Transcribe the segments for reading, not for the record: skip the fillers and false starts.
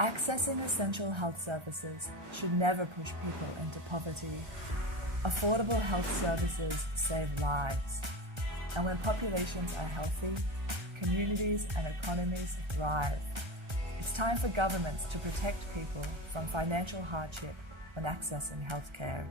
Accessing essential health services should never push people into poverty. Affordable health services save lives. And when populations are healthy, communities and economies thrive. It's time for governments to protect people from financial hardship when accessing healthcare.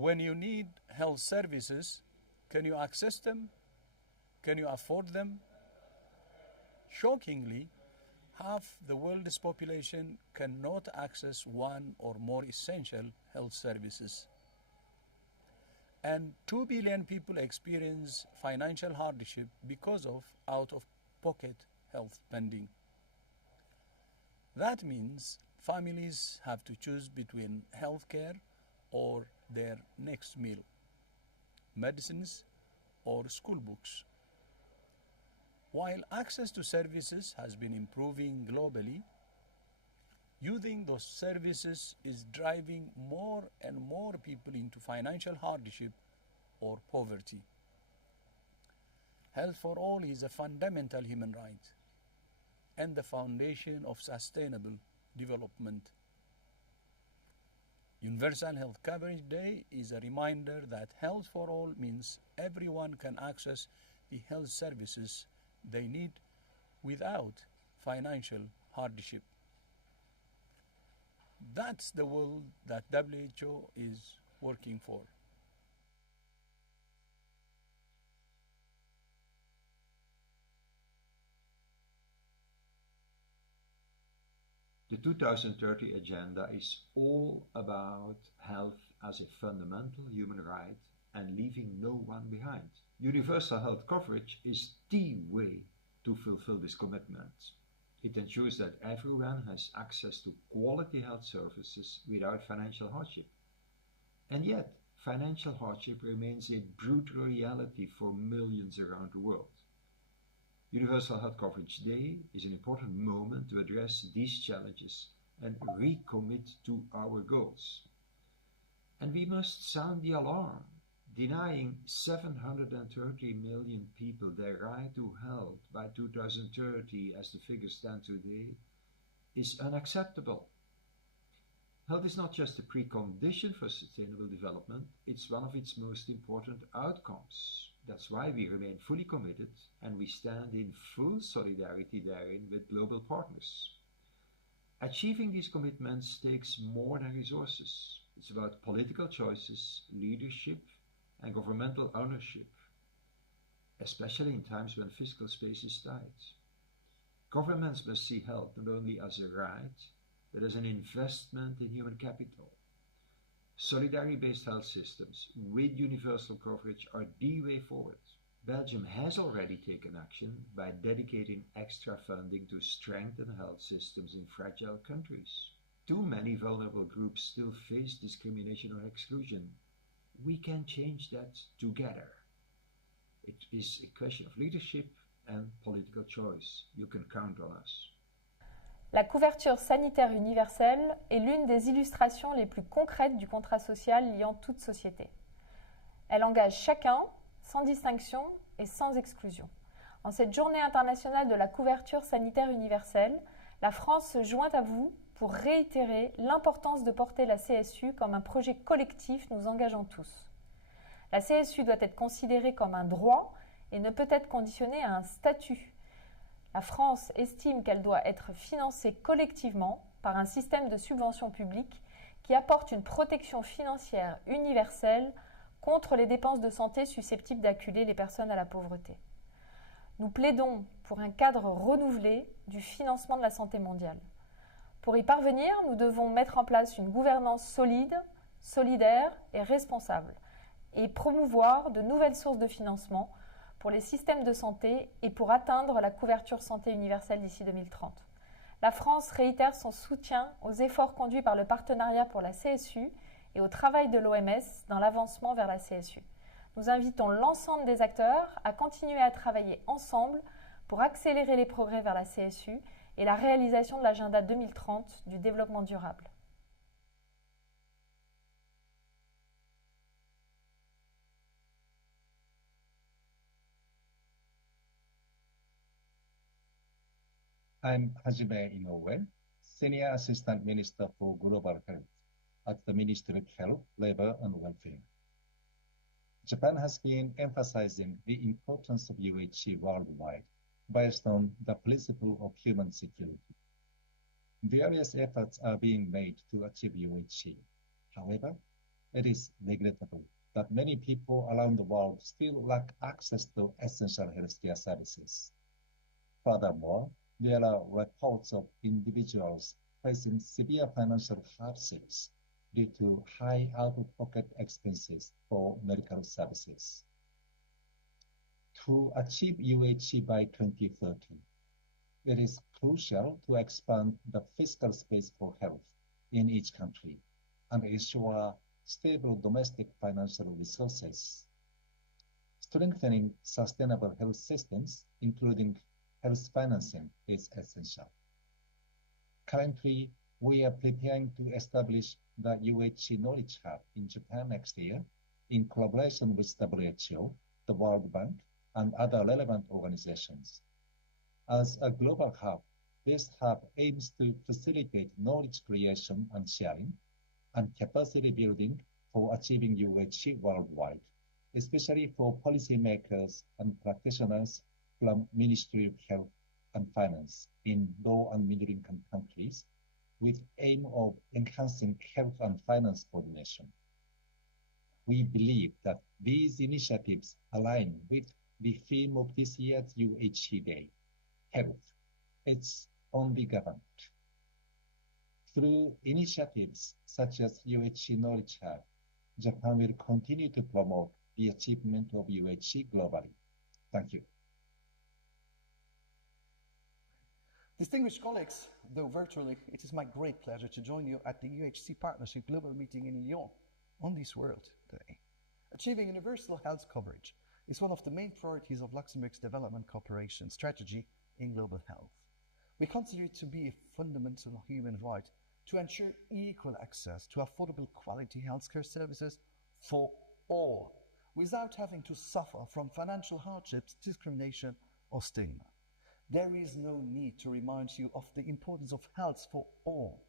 When you need health services, can you access them? Can you afford them? Shockingly, half the world's population cannot access one or more essential health services. And 2 billion people experience financial hardship because of out-of-pocket health spending. That means families have to choose between healthcare or their next meal, medicines or school books. While access to services has been improving globally, using those services is driving more and more people into financial hardship or poverty. Health for all is a fundamental human right and the foundation of sustainable development. Universal Health Coverage Day is a reminder that health for all means everyone can access the health services they need without financial hardship. That's the world that WHO is working for. The 2030 Agenda is all about health as a fundamental human right and leaving no one behind. Universal health coverage is the way to fulfill this commitment. It ensures that everyone has access to quality health services without financial hardship. And yet, financial hardship remains a brutal reality for millions around the world. Universal Health Coverage Day is an important moment to address these challenges and recommit to our goals. And we must sound the alarm. Denying 730 million people their right to health by 2030, as the figures stand today, is unacceptable. Health is not just a precondition for sustainable development, it's one of its most important outcomes. That's why we remain fully committed and we stand in full solidarity therein with global partners. Achieving these commitments takes more than resources. It's about political choices, leadership, and governmental ownership, especially in times when fiscal space is tight. Governments must see health not only as a right, but as an investment in human capital. Solidarity-based health systems with universal coverage are the way forward. Belgium has already taken action by dedicating extra funding to strengthen health systems in fragile countries. Too many vulnerable groups still face discrimination or exclusion. We can change that together. It is a question of leadership and political choice. You can count on us. La couverture sanitaire universelle est l'une des illustrations les plus concrètes du contrat social liant toute société. Elle engage chacun, sans distinction et sans exclusion. En cette journée internationale de la couverture sanitaire universelle, la France se joint à vous pour réitérer l'importance de porter la CSU comme un projet collectif nous engageant tous. La CSU doit être considérée comme un droit et ne peut être conditionnée à un statut. La France estime qu'elle doit être financée collectivement par un système de subvention publique qui apporte une protection financière universelle contre les dépenses de santé susceptibles d'acculer les personnes à la pauvreté. Nous plaidons pour un cadre renouvelé du financement de la santé mondiale. Pour y parvenir, nous devons mettre en place une gouvernance solide, solidaire et responsable et promouvoir de nouvelles sources de financement pour les systèmes de santé et pour atteindre la couverture santé universelle d'ici 2030. La France réitère son soutien aux efforts conduits par le partenariat pour la CSU et au travail de l'OMS dans l'avancement vers la CSU. Nous invitons l'ensemble des acteurs à continuer à travailler ensemble pour accélérer les progrès vers la CSU et la réalisation de l'agenda 2030 du développement durable. I'm Hajime Inoue, Senior Assistant Minister for Global Health at the Ministry of Health, Labor and Welfare. Japan has been emphasizing the importance of UHC worldwide based on the principle of human security. Various efforts are being made to achieve UHC. However, it is regrettable that many people around the world still lack access to essential healthcare services. Furthermore, there are reports of individuals facing severe financial hardships due to high out-of-pocket expenses for medical services. To achieve UHC by 2030, it is crucial to expand the fiscal space for health in each country and ensure stable domestic financial resources. Strengthening sustainable health systems, including health financing, is essential. Currently, we are preparing to establish the UHC Knowledge Hub in Japan next year in collaboration with WHO, the World Bank, and other relevant organizations. As a global hub, this hub aims to facilitate knowledge creation and sharing and capacity building for achieving UHC worldwide, especially for policymakers and practitioners from Ministry of Health and Finance in low and middle-income countries, with aim of enhancing health and finance coordination. We believe that these initiatives align with the theme of this year's UHC Day, health, its only government. Through initiatives such as UHC Knowledge Hub, Japan will continue to promote the achievement of UHC globally. Thank you. Distinguished colleagues, though virtually, it is my great pleasure to join you at the UHC Partnership Global Meeting in New York on this World Day. Achieving universal health coverage is one of the main priorities of Luxembourg's development cooperation strategy in global health. We consider it to be a fundamental human right to ensure equal access to affordable quality healthcare services for all, without having to suffer from financial hardships, discrimination, or stigma. There is no need to remind you of the importance of health for all.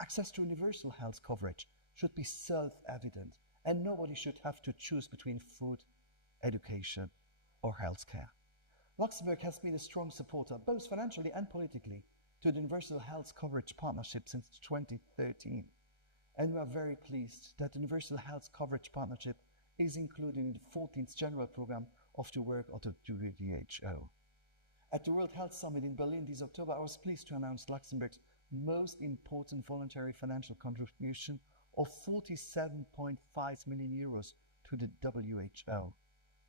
Access to universal health coverage should be self-evident, and nobody should have to choose between food, education, or healthcare. Luxembourg has been a strong supporter, both financially and politically, to the Universal Health Coverage Partnership since 2013. And we are very pleased that the Universal Health Coverage Partnership is included in the 14th General Programme of the work of the WHO. At the World Health Summit in Berlin this October, I was pleased to announce Luxembourg's most important voluntary financial contribution of 47.5 million euros to the WHO,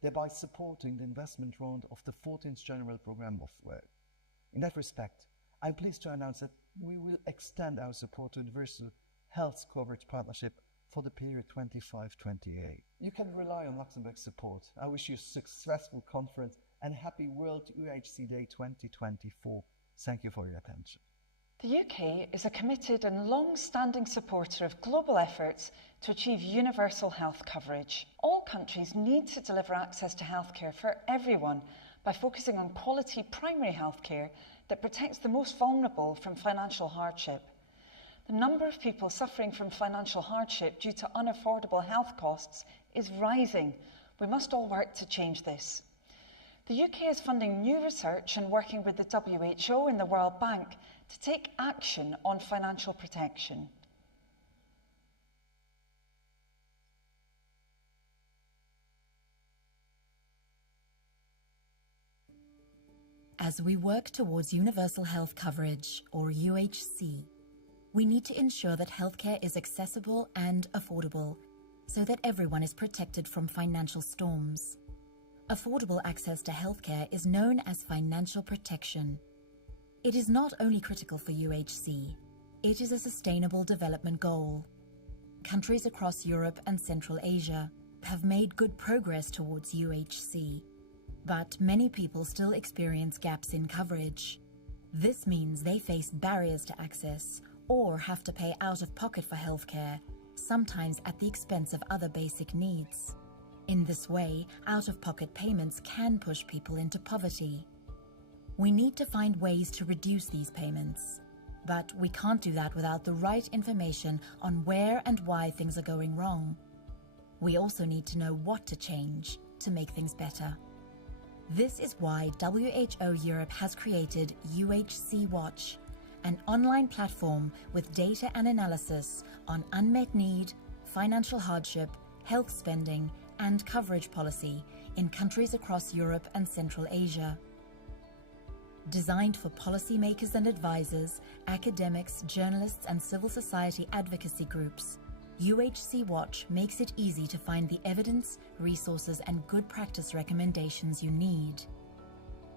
thereby supporting the investment round of the 14th General Programme of Work. In that respect, I'm pleased to announce that we will extend our support to Universal Health Coverage Partnership for the period 25-28. You can rely on Luxembourg's support. I wish you a successful conference and happy World UHC Day 2024. Thank you for your attention. The UK is a committed and long-standing supporter of global efforts to achieve universal health coverage. All countries need to deliver access to healthcare for everyone by focusing on quality primary healthcare that protects the most vulnerable from financial hardship. The number of people suffering from financial hardship due to unaffordable health costs is rising. We must all work to change this. The UK is funding new research and working with the WHO and the World Bank to take action on financial protection. As we work towards universal health coverage, or UHC, we need to ensure that healthcare is accessible and affordable, so that everyone is protected from financial storms. Affordable access to healthcare is known as financial protection. It is not only critical for UHC, it is a sustainable development goal. Countries across Europe and Central Asia have made good progress towards UHC, but many people still experience gaps in coverage. This means they face barriers to access or have to pay out of pocket for healthcare, sometimes at the expense of other basic needs. In this way, out-of-pocket payments can push people into poverty. We need to find ways to reduce these payments. But we can't do that without the right information on where and why things are going wrong. We also need to know what to change to make things better. This is why WHO Europe has created UHC Watch, an online platform with data and analysis on unmet need, financial hardship, health spending, and coverage policy in countries across Europe and Central Asia. Designed for policymakers and advisors, academics, journalists, and civil society advocacy groups, UHC Watch makes it easy to find the evidence, resources, and good practice recommendations you need.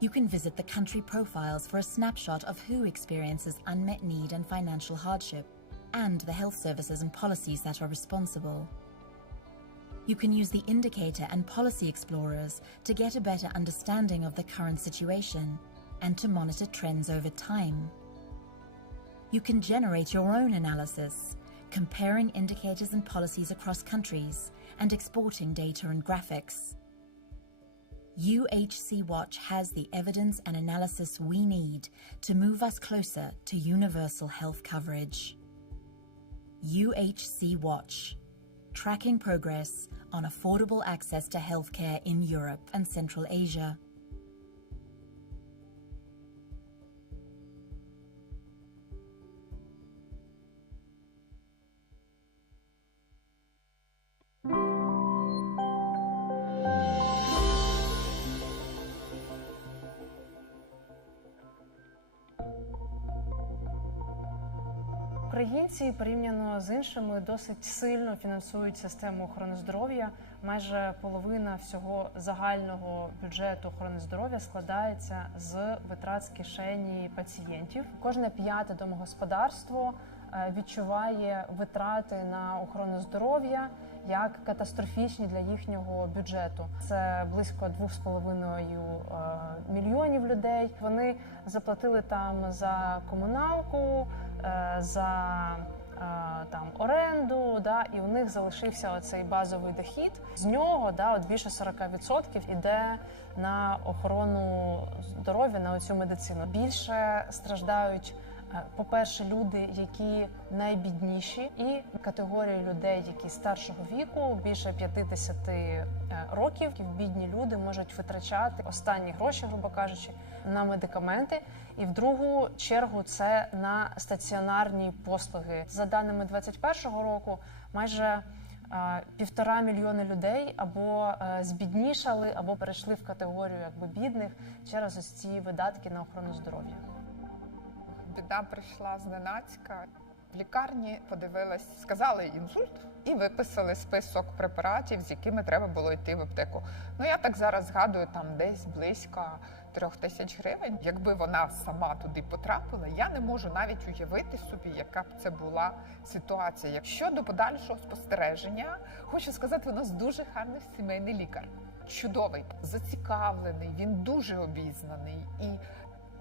You can visit the country profiles for a snapshot of who experiences unmet need and financial hardship, and the health services and policies that are responsible. You can use the indicator and policy explorers to get a better understanding of the current situation and to monitor trends over time. You can generate your own analysis, comparing indicators and policies across countries and exporting data and graphics. UHC Watch has the evidence and analysis we need to move us closer to universal health coverage. UHC Watch, tracking progress on affordable access to healthcare in Europe and Central Asia. Українці порівняно з іншими досить сильно фінансують систему охорони здоров'я. Майже половина всього загального бюджету охорони здоров'я складається з витрат з кишені пацієнтів. Кожне 5-те домогосподарство відчуває витрати на охорону здоров'я як катастрофічні для їхнього бюджету. Це близько 2,5 мільйонів людей. Вони заплатили там за комуналку, за там оренду, і у них залишився оцей базовий дохід. З нього от більше 40% йде на охорону здоров'я, на оцю медицину. Більше страждають, по-перше, люди, які найбідніші, і категорії людей, які старшого віку, більше 50 років. Бідні люди можуть витрачати останні гроші, грубо кажучи, на медикаменти. І в другу чергу це на стаціонарні послуги. За даними 2021 року, майже 1,5 мільйони людей або збіднішали, або перейшли в категорію бідних через ось ці видатки на охорону здоров'я. Біда прийшла зненацька. В лікарні подивилась, сказали інсульт і виписали список препаратів, з якими треба було йти в аптеку. Я так зараз згадую, там десь близько 3000 гривень. Якби вона сама туди потрапила, я не можу навіть уявити собі, яка б це була ситуація. Щодо подальшого спостереження, хочу сказати, у нас дуже гарний сімейний лікар. Чудовий, зацікавлений, він дуже обізнаний. І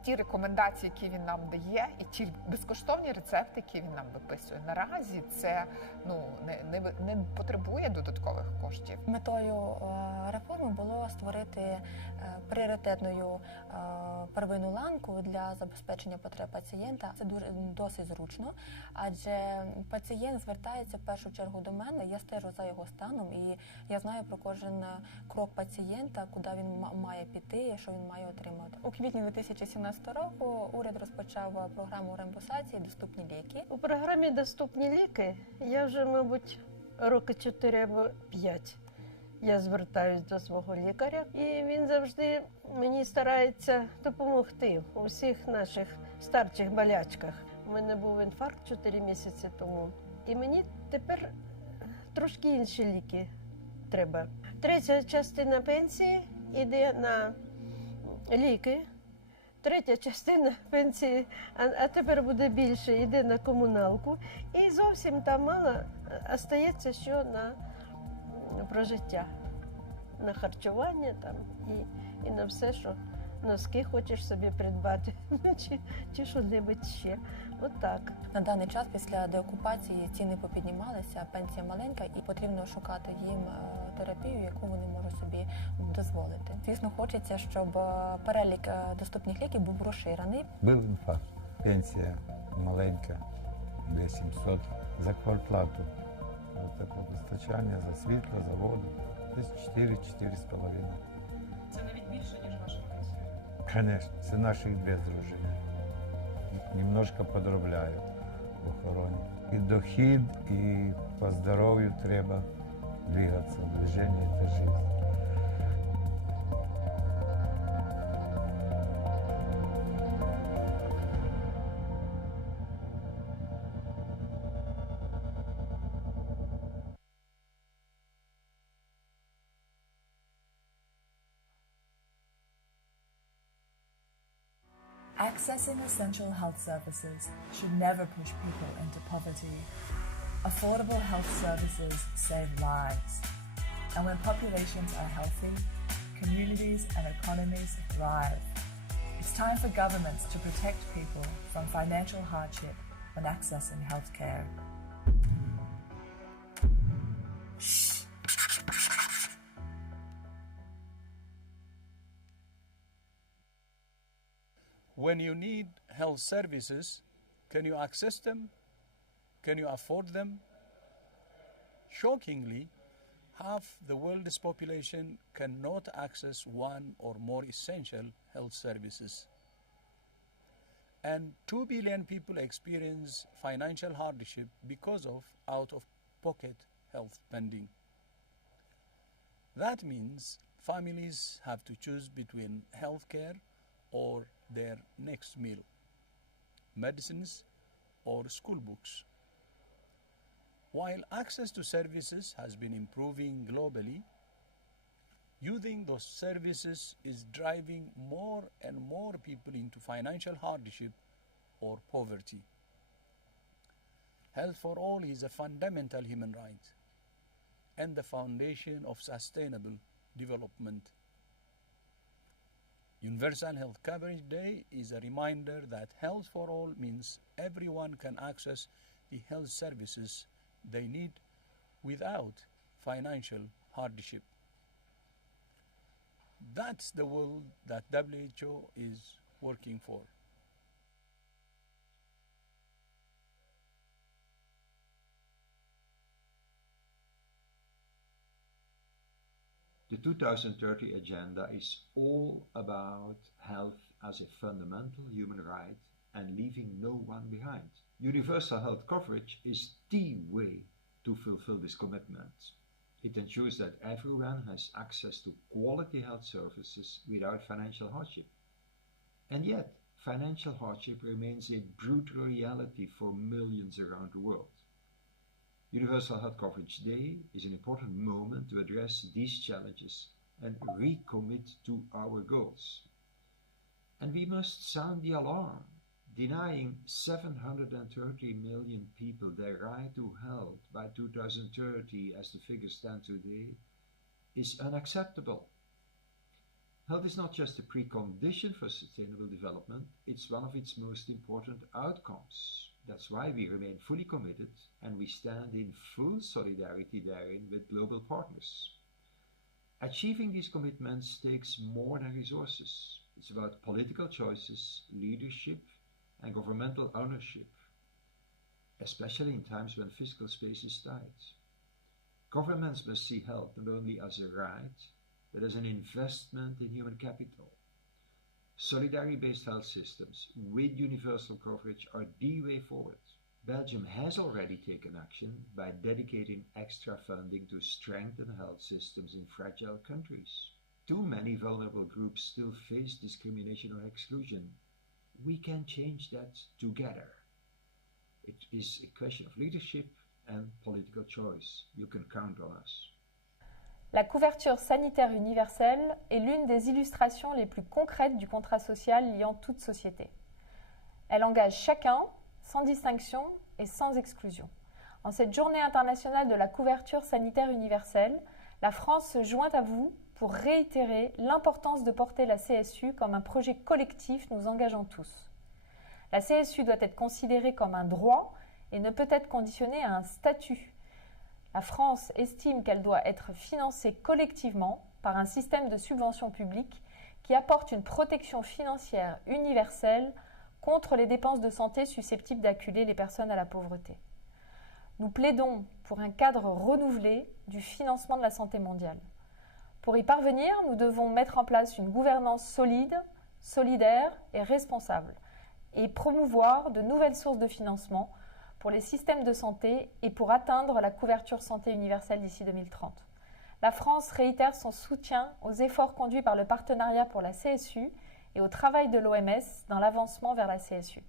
ті рекомендації, які він нам дає, і ті безкоштовні рецепти, які він нам виписує, наразі це не потребує додаткових коштів. Метою реформи було створити пріоритетною первинну ланку для забезпечення потреб пацієнта. Це досить зручно, адже пацієнт звертається в першу чергу до мене, я стежу за його станом і я знаю про кожен крок пацієнта, куди він має піти, що він має отримати. У квітні 2017 року уряд розпочав програму реімбурсації «Доступні ліки». У програмі «Доступні ліки» я вже, мабуть, роки 4 або 5. Я звертаюсь до свого лікаря, і він завжди мені старається допомогти у всіх наших старчих болячках. У мене був інфаркт 4 місяці тому, і мені тепер трошки інші ліки треба. Третя частина пенсії йде на ліки, третя частина пенсії, а тепер буде більше, йде на комуналку. І зовсім там мало остається, що на прожиття, на харчування там, і на все, що носки хочеш собі придбати, чи що-небудь ще. Отак. На даний час після деокупації ціни попіднімалися, пенсія маленька і потрібно шукати їм терапію, яку вони можуть собі дозволити. Звісно, хочеться, щоб перелік доступних ліків був розширений. Був інфаркт, пенсія маленька, 2700 за квартплату. Теплопостачання, за світло, за воду. Десь 4-4,5. Це навіть більше, ніж ваша пенсія? Звісно, це наших дві дружини. Немножко подробляю в охороні. І дохід, і по здоров'ю треба двигатися. Движення – це життя. Accessing essential health services should never push people into poverty. Affordable health services save lives. And when populations are healthy, communities and economies thrive. It's time for governments to protect people from financial hardship when accessing healthcare. When you need health services, can you access them? Can you afford them? Shockingly, half the world's population cannot access one or more essential health services. And 2 billion people experience financial hardship because of out-of-pocket health spending. That means families have to choose between healthcare or their next meal, medicines or school books. While access to services has been improving globally, using those services is driving more and more people into financial hardship or poverty. Health for all is a fundamental human right and the foundation of sustainable development. Universal Health Coverage Day is a reminder that health for all means everyone can access the health services they need without financial hardship. That's the world that WHO is working for. The 2030 Agenda is all about health as a fundamental human right and leaving no one behind. Universal health coverage is the way to fulfill this commitment. It ensures that everyone has access to quality health services without financial hardship. And yet, financial hardship remains a brutal reality for millions around the world. Universal Health Coverage Day is an important moment to address these challenges and recommit to our goals. And we must sound the alarm. Denying 730 million people their right to health by 2030, as the figures stand today, is unacceptable. Health is not just a precondition for sustainable development, it's one of its most important outcomes. That's why we remain fully committed and we stand in full solidarity therein with global partners. Achieving these commitments takes more than resources. It's about political choices, leadership, and governmental ownership, especially in times when fiscal space is tight. Governments must see health not only as a right, but as an investment in human capital. Solidarity-based health systems with universal coverage are the way forward. Belgium has already taken action by dedicating extra funding to strengthen health systems in fragile countries. Too many vulnerable groups still face discrimination or exclusion. We can change that together. It is a question of leadership and political choice. You can count on us. La couverture sanitaire universelle est l'une des illustrations les plus concrètes du contrat social liant toute société. Elle engage chacun, sans distinction et sans exclusion. En cette journée internationale de la couverture sanitaire universelle, la France se joint à vous pour réitérer l'importance de porter la CSU comme un projet collectif nous engageant tous. La CSU doit être considérée comme un droit et ne peut être conditionnée à un statut. La France estime qu'elle doit être financée collectivement par un système de subventions publiques qui apporte une protection financière universelle contre les dépenses de santé susceptibles d'acculer les personnes à la pauvreté. Nous plaidons pour un cadre renouvelé du financement de la santé mondiale. Pour y parvenir, nous devons mettre en place une gouvernance solide, solidaire et responsable et promouvoir de nouvelles sources de financement pour les systèmes de santé et pour atteindre la couverture santé universelle d'ici 2030. La France réitère son soutien aux efforts conduits par le partenariat pour la CSU et au travail de l'OMS dans l'avancement vers la CSU.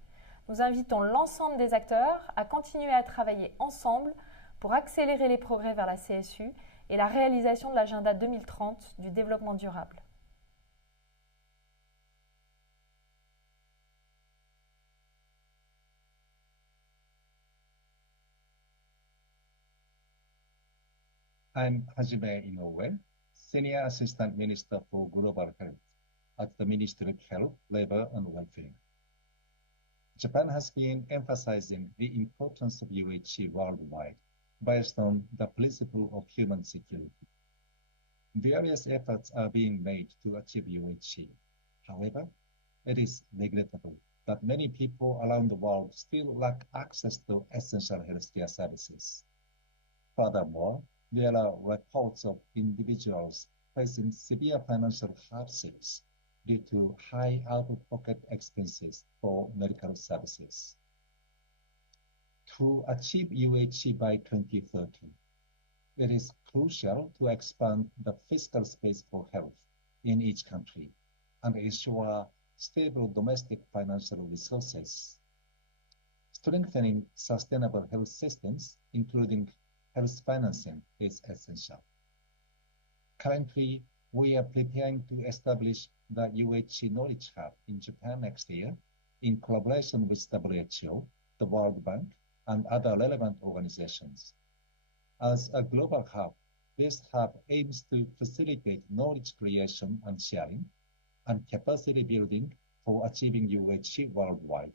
Nous invitons l'ensemble des acteurs à continuer à travailler ensemble pour accélérer les progrès vers la CSU et la réalisation de l'agenda 2030 du développement durable. I'm Hajime Inoue, Senior Assistant Minister for Global Health at the Ministry of Health, Labor and Welfare. Japan has been emphasizing the importance of UHC worldwide based on the principle of human security. Various efforts are being made to achieve UHC. However, it is regrettable that many people around the world still lack access to essential healthcare services. Furthermore, there are reports of individuals facing severe financial hardships due to high out-of-pocket expenses for medical services. To achieve UHC by 2030, it is crucial to expand the fiscal space for health in each country and ensure stable domestic financial resources. Strengthening sustainable health systems, including health financing, is essential. Currently, we are preparing to establish the UHC Knowledge Hub in Japan next year in collaboration with WHO, the World Bank, and other relevant organizations. As a global hub, this hub aims to facilitate knowledge creation and sharing and capacity building for achieving UHC worldwide,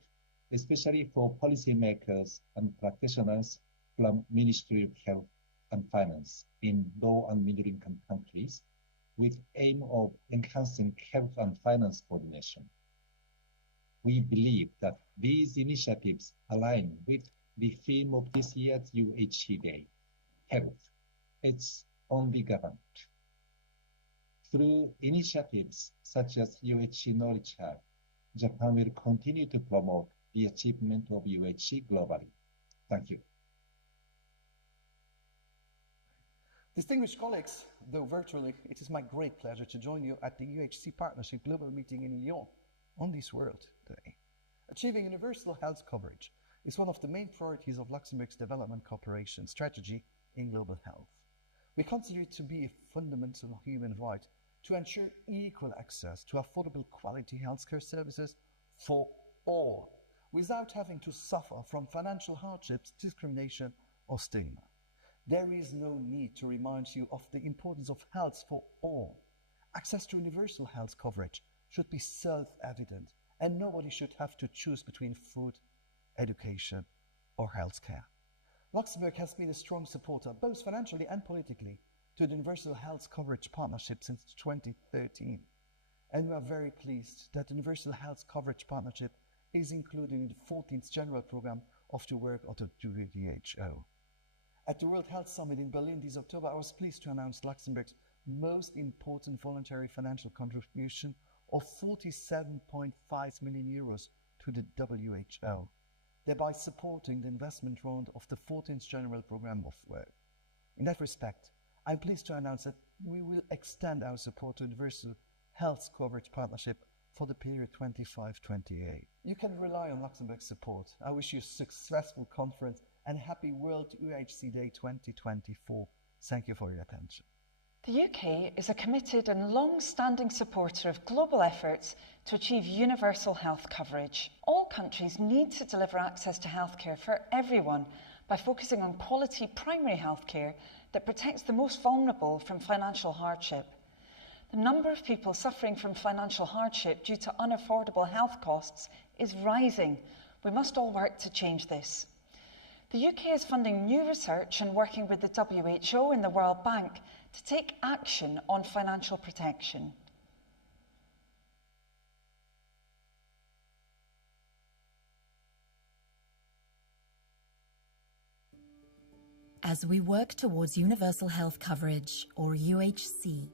especially for policymakers and practitioners from Ministry of Health and Finance in low and middle-income countries, with aim of enhancing health and finance coordination. We believe that these initiatives align with the theme of this year's UHC Day, health. It's only government. Through initiatives such as UHC Knowledge Hub, Japan will continue to promote the achievement of UHC globally. Thank you. Distinguished colleagues, though virtually, it is my great pleasure to join you at the UHC Partnership Global Meeting in Lyon on this World Day. Achieving universal health coverage is one of the main priorities of Luxembourg's development cooperation strategy in global health. We consider it to be a fundamental human right to ensure equal access to affordable quality healthcare services for all, without having to suffer from financial hardships, discrimination, or stigma. There is no need to remind you of the importance of health for all. Access to universal health coverage should be self-evident, and nobody should have to choose between food, education, or healthcare. Luxembourg has been a strong supporter, both financially and politically, to the Universal Health Coverage Partnership since 2013. And we are very pleased that the Universal Health Coverage Partnership is included in the 14th General Program of the work of the WHO. At the World Health Summit in Berlin this October, I was pleased to announce Luxembourg's most important voluntary financial contribution of 47.5 million euros to the WHO, thereby supporting the investment round of the 14th General Program of Work. In that respect, I'm pleased to announce that we will extend our support to the Universal Health Coverage Partnership for the period 25-28. You can rely on Luxembourg's support. I wish you a successful conference and happy World UHC Day 2024. Thank you for your attention. The UK is a committed and long-standing supporter of global efforts to achieve universal health coverage. All countries need to deliver access to healthcare for everyone by focusing on quality primary healthcare that protects the most vulnerable from financial hardship. The number of people suffering from financial hardship due to unaffordable health costs is rising. We must all work to change this. The UK is funding new research and working with the WHO and the World Bank to take action on financial protection. As we work towards universal health coverage, or UHC,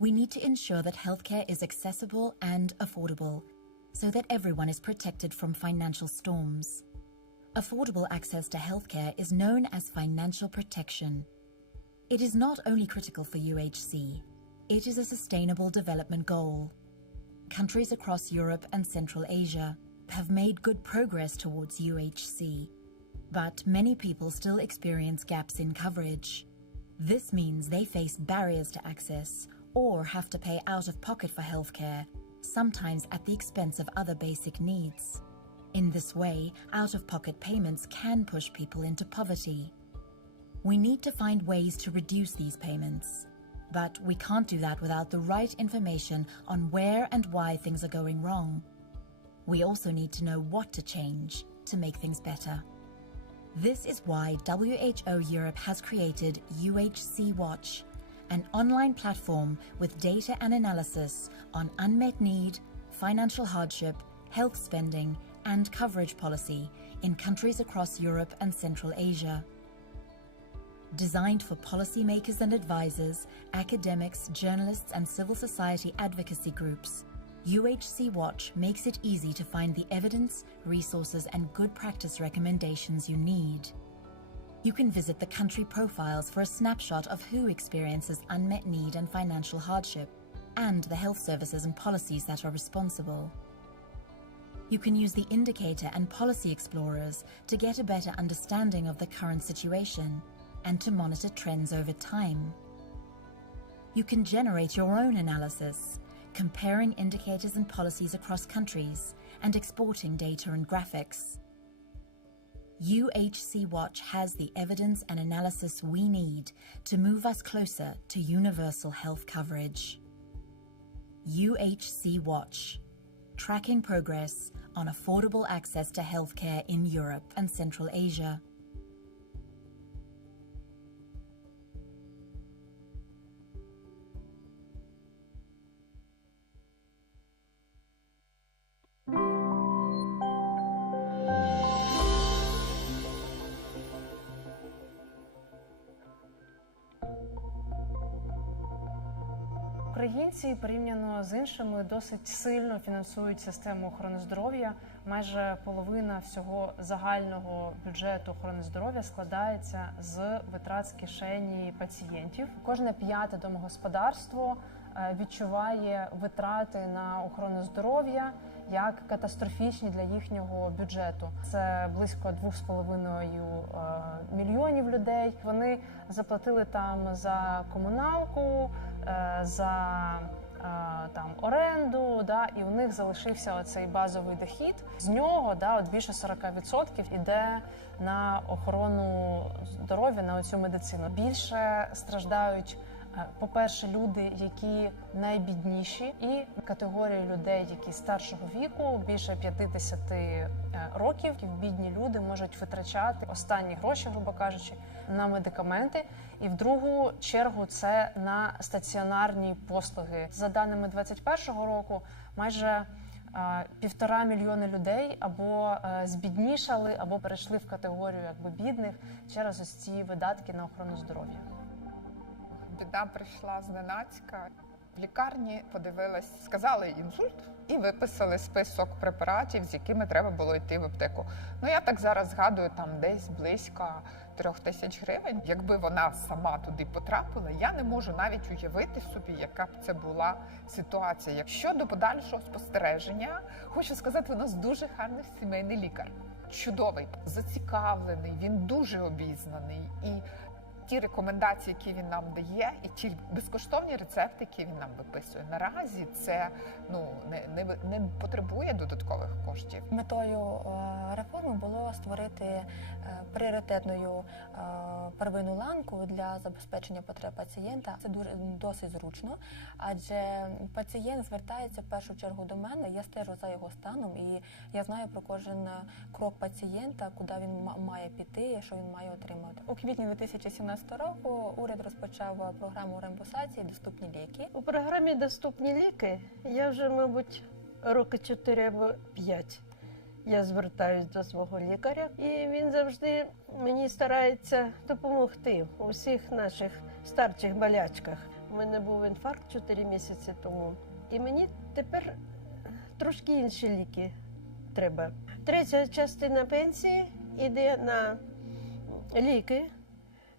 we need to ensure that healthcare is accessible and affordable, so that everyone is protected from financial storms. Affordable access to healthcare is known as financial protection. It is not only critical for UHC, it is a sustainable development goal. Countries across Europe and Central Asia have made good progress towards UHC, but many people still experience gaps in coverage. This means they face barriers to access or have to pay out of pocket for healthcare, sometimes at the expense of other basic needs. In this way, out-of-pocket payments can push people into poverty. We need to find ways to reduce these payments, but we can't do that without the right information on where and why things are going wrong. We also need to know what to change to make things better. This is why WHO Europe has created UHC Watch, an online platform with data and analysis on unmet need, financial hardship, health spending, and coverage policy in countries across Europe and Central Asia. Designed for policymakers and advisors, academics, journalists, and civil society advocacy groups, UHC Watch makes it easy to find the evidence, resources, and good practice recommendations you need. You can visit the country profiles for a snapshot of who experiences unmet need and financial hardship, and the health services and policies that are responsible. You can use the indicator and policy explorers to get a better understanding of the current situation and to monitor trends over time. You can generate your own analysis, comparing indicators and policies across countries and exporting data and graphics. UHC Watch has the evidence and analysis we need to move us closer to universal health coverage. UHC Watch, tracking progress on affordable access to healthcare in Europe and Central Asia. Українці порівняно з іншими досить сильно фінансують систему охорони здоров'я. Майже половина всього загального бюджету охорони здоров'я складається з витрат з кишені пацієнтів. Кожне п'яте домогосподарство відчуває витрати на охорону здоров'я як катастрофічні для їхнього бюджету. Це близько 2,5 мільйонів людей. Вони заплатили там за комуналку, за оренду, і у них залишився оцей базовий дохід. З нього от більше 40% йде на охорону здоров'я, на оцю медицину. Більше страждають, по-перше, люди, які найбідніші, і категорія людей, які старшого віку, більше 50 років. Бідні люди можуть витрачати останні гроші, грубо кажучи, на медикаменти. І в другу чергу це на стаціонарні послуги. За даними 2021 року, майже 1,5 мільйони людей або збіднішали, або перейшли в категорію бідних через ось ці видатки на охорону здоров'я. Біда прийшла зненацька. В лікарні подивилась, сказали інсульт і виписали список препаратів, з якими треба було йти в аптеку. Я так зараз згадую, там десь близько 3000 гривень. Якби вона сама туди потрапила, я не можу навіть уявити собі, яка б це була ситуація. Щодо подальшого спостереження, хочу сказати, у нас дуже гарний сімейний лікар. Чудовий, зацікавлений, він дуже обізнаний. І ті рекомендації, які він нам дає, і ті безкоштовні рецепти, які він нам виписує, наразі це не потребує додаткових коштів. Метою реформи було створити пріоритетною первинну ланку для забезпечення потреб пацієнта. Це досить зручно, адже пацієнт звертається в першу чергу до мене, я стежу за його станом і я знаю про кожен крок пацієнта, куди він має піти, що він має отримати. У квітні 2017 року уряд розпочав програму реімбурсації «Доступні ліки». У програмі «Доступні ліки» я вже, мабуть, роки 4 або 5. Я звертаюсь до свого лікаря, і він завжди мені старається допомогти у всіх наших старчих болячках. У мене був інфаркт 4 місяці тому, і мені тепер трошки інші ліки треба. Третя частина пенсії йде на ліки,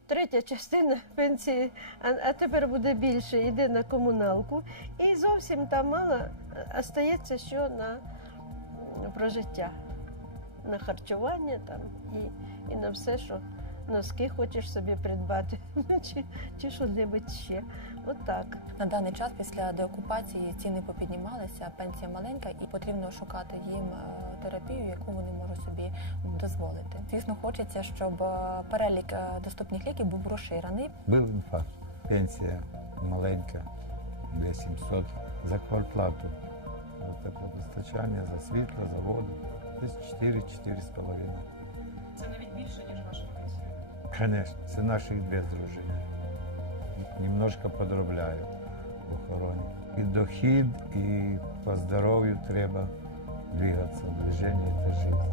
третя частина пенсії, а тепер буде більше, йде на комуналку. І зовсім там мало остається, що на прожиття, на харчування там, і на все, що носки хочеш собі придбати, чи що-небудь ще. От так. На даний час після деокупації ціни попіднімалися, пенсія маленька і потрібно шукати їм терапію, яку вони можуть собі дозволити. Звісно, хочеться, щоб перелік доступних ліків був розширений. Був інфаркт, пенсія маленька, 2700 за квартплату. За теплопостачання, за світло, за воду. Десь 4-4,5. Це навіть більше, ніж ваша пенсія? Звісно, це наших дві дружини. Немножко подробляю в охороні. І дохід, і по здоров'ю треба двигатися. Движення – це життя.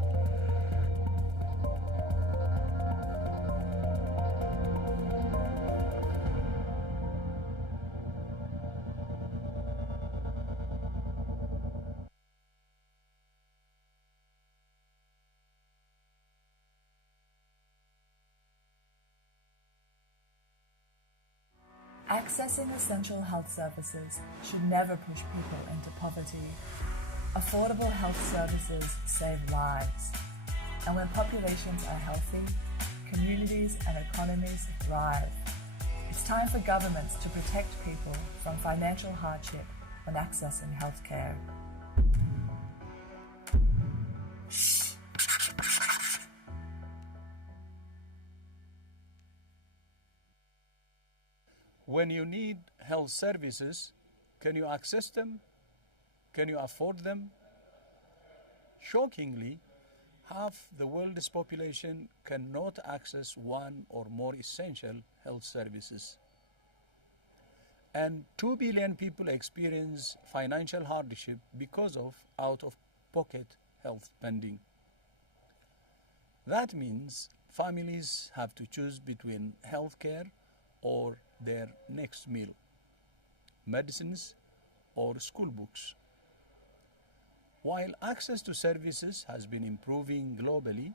Accessing essential health services should never push people into poverty. Affordable health services save lives. And when populations are healthy, communities and economies thrive. It's time for governments to protect people from financial hardship when accessing healthcare. When you need health services, can you access them? Can you afford them? Shockingly, half the world's population cannot access one or more essential health services. And 2 billion people experience financial hardship because of out-of-pocket health spending. That means families have to choose between healthcare or their next meal, medicines or school books. While access to services has been improving globally,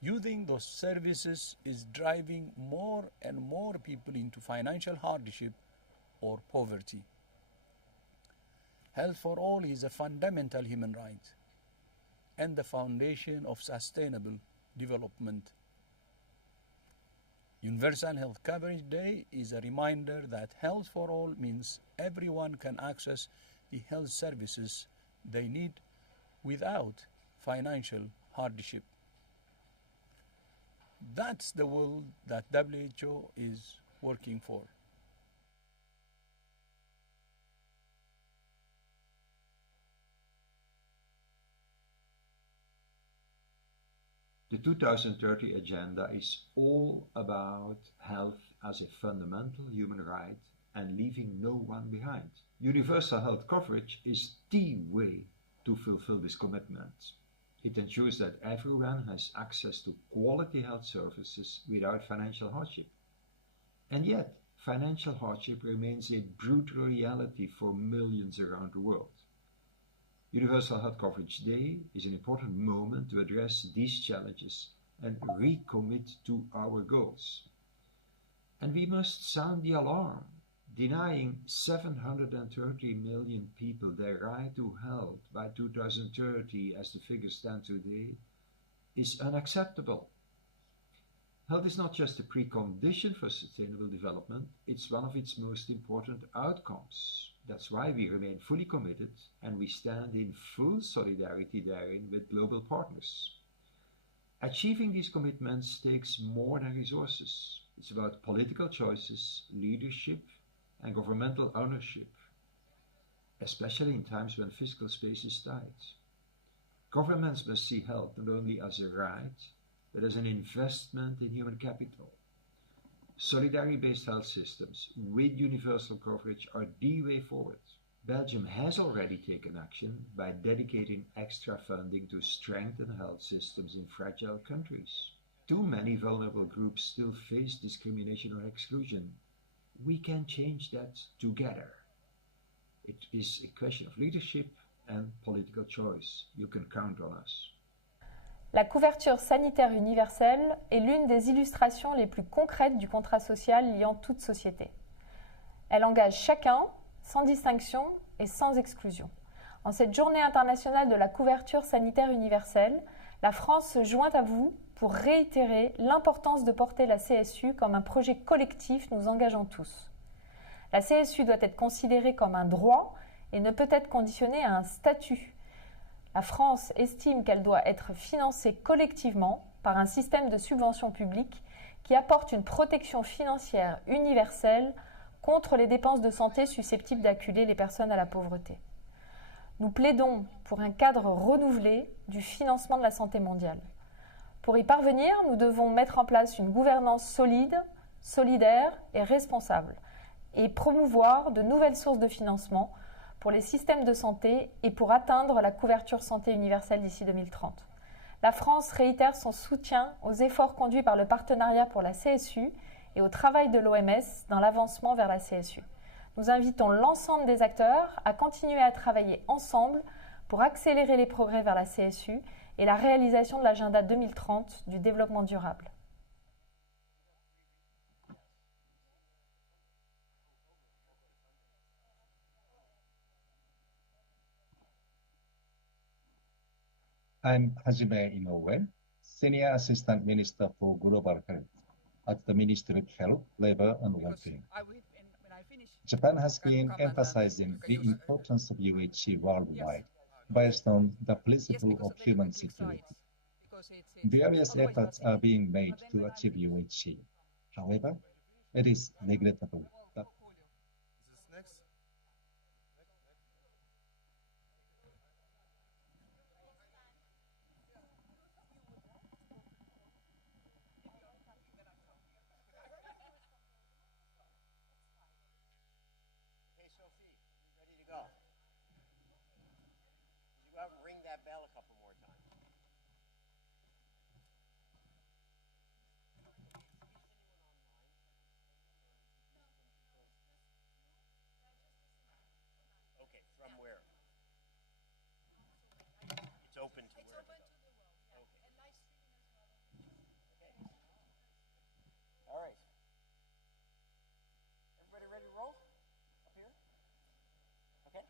using those services is driving more and more people into financial hardship or poverty. Health for all is a fundamental human right and the foundation of sustainable development. Universal Health Coverage Day is a reminder that health for all means everyone can access the health services they need without financial hardship. That's the world that WHO is working for. The 2030 Agenda is all about health as a fundamental human right and leaving no one behind. Universal health coverage is the way to fulfill this commitment. It ensures that everyone has access to quality health services without financial hardship. And yet, financial hardship remains a brutal reality for millions around the world. Universal Health Coverage Day is an important moment to address these challenges and recommit to our goals. And we must sound the alarm. Denying 730 million people their right to health by 2030, as the figures stand today, is unacceptable. Health is not just a precondition for sustainable development, it's one of its most important outcomes. That's why we remain fully committed and we stand in full solidarity therein with global partners. Achieving these commitments takes more than resources. It's about political choices, leadership, and governmental ownership, especially in times when fiscal space is tight. Governments must see health not only as a right, but as an investment in human capital. Solidarity-based health systems with universal coverage are the way forward. Belgium has already taken action by dedicating extra funding to strengthen health systems in fragile countries. Too many vulnerable groups still face discrimination or exclusion. We can change that together. It is a question of leadership and political choice. You can count on us. La couverture sanitaire universelle est l'une des illustrations les plus concrètes du contrat social liant toute société. Elle engage chacun, sans distinction et sans exclusion. En cette journée internationale de la couverture sanitaire universelle, la France se joint à vous pour réitérer l'importance de porter la CSU comme un projet collectif nous engageant tous. La CSU doit être considérée comme un droit et ne peut être conditionnée à un statut. La France estime qu'elle doit être financée collectivement par un système de subvention publique qui apporte une protection financière universelle contre les dépenses de santé susceptibles d'acculer les personnes à la pauvreté. Nous plaidons pour un cadre renouvelé du financement de la santé mondiale. Pour y parvenir, nous devons mettre en place une gouvernance solide, solidaire et responsable et promouvoir de nouvelles sources de financement pour les systèmes de santé et pour atteindre la couverture santé universelle d'ici 2030. La France réitère son soutien aux efforts conduits par le partenariat pour la CSU et au travail de l'OMS dans l'avancement vers la CSU. Nous invitons l'ensemble des acteurs à continuer à travailler ensemble pour accélérer les progrès vers la CSU et la réalisation de l'agenda 2030 du développement durable. I'm Hajime Inoue, Senior Assistant Minister for Global Health at the Ministry of Health, Labor and Welfare. Japan has been emphasizing the importance of UHC worldwide, based on the principle of human security. Various efforts are being made to achieve UHC. However, it is regrettable that open to where to go. Okay. And live streaming as well. Okay. All right. Everybody ready to roll? Up here? Okay.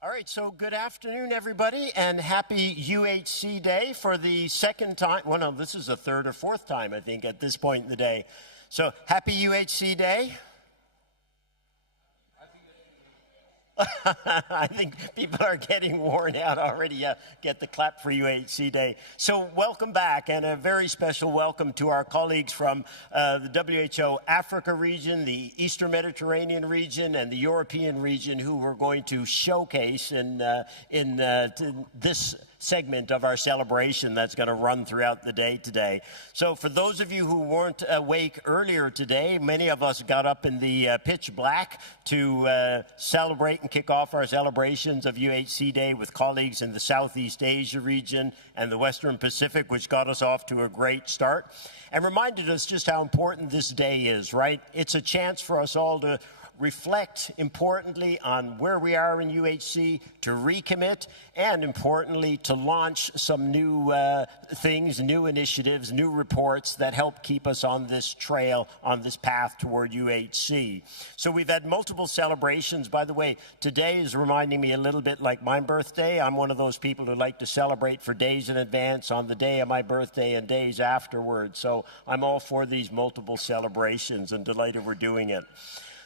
All right, so good afternoon, everybody, and happy UHC Day for the second time. Well, no, this is the third or fourth time, I think, at this point in the day. So happy UHC Day. I think people are getting worn out already. Get the clap for UHC Day. So welcome back, and a very special welcome to our colleagues from the WHO Africa region, the Eastern Mediterranean region, and the European region, who we're going to showcase in this segment of our celebration that's going to run throughout the day today. So for those of you who weren't awake earlier today, many of us got up in the pitch black to celebrate and kick off our celebrations of UHC Day with colleagues in the Southeast Asia region and the Western Pacific, which got us off to a great start and reminded us just how important this day is, right? It's a chance for us all to reflect importantly on where we are in UHC, to recommit, and importantly to launch some new things, new initiatives, new reports that help keep us on this trail, on this path toward UHC. So we've had multiple celebrations. By the way, today is reminding me a little bit like my birthday. I'm one of those people who like to celebrate for days in advance, on the day of my birthday and days afterwards. So I'm all for these multiple celebrations and delighted we're doing it.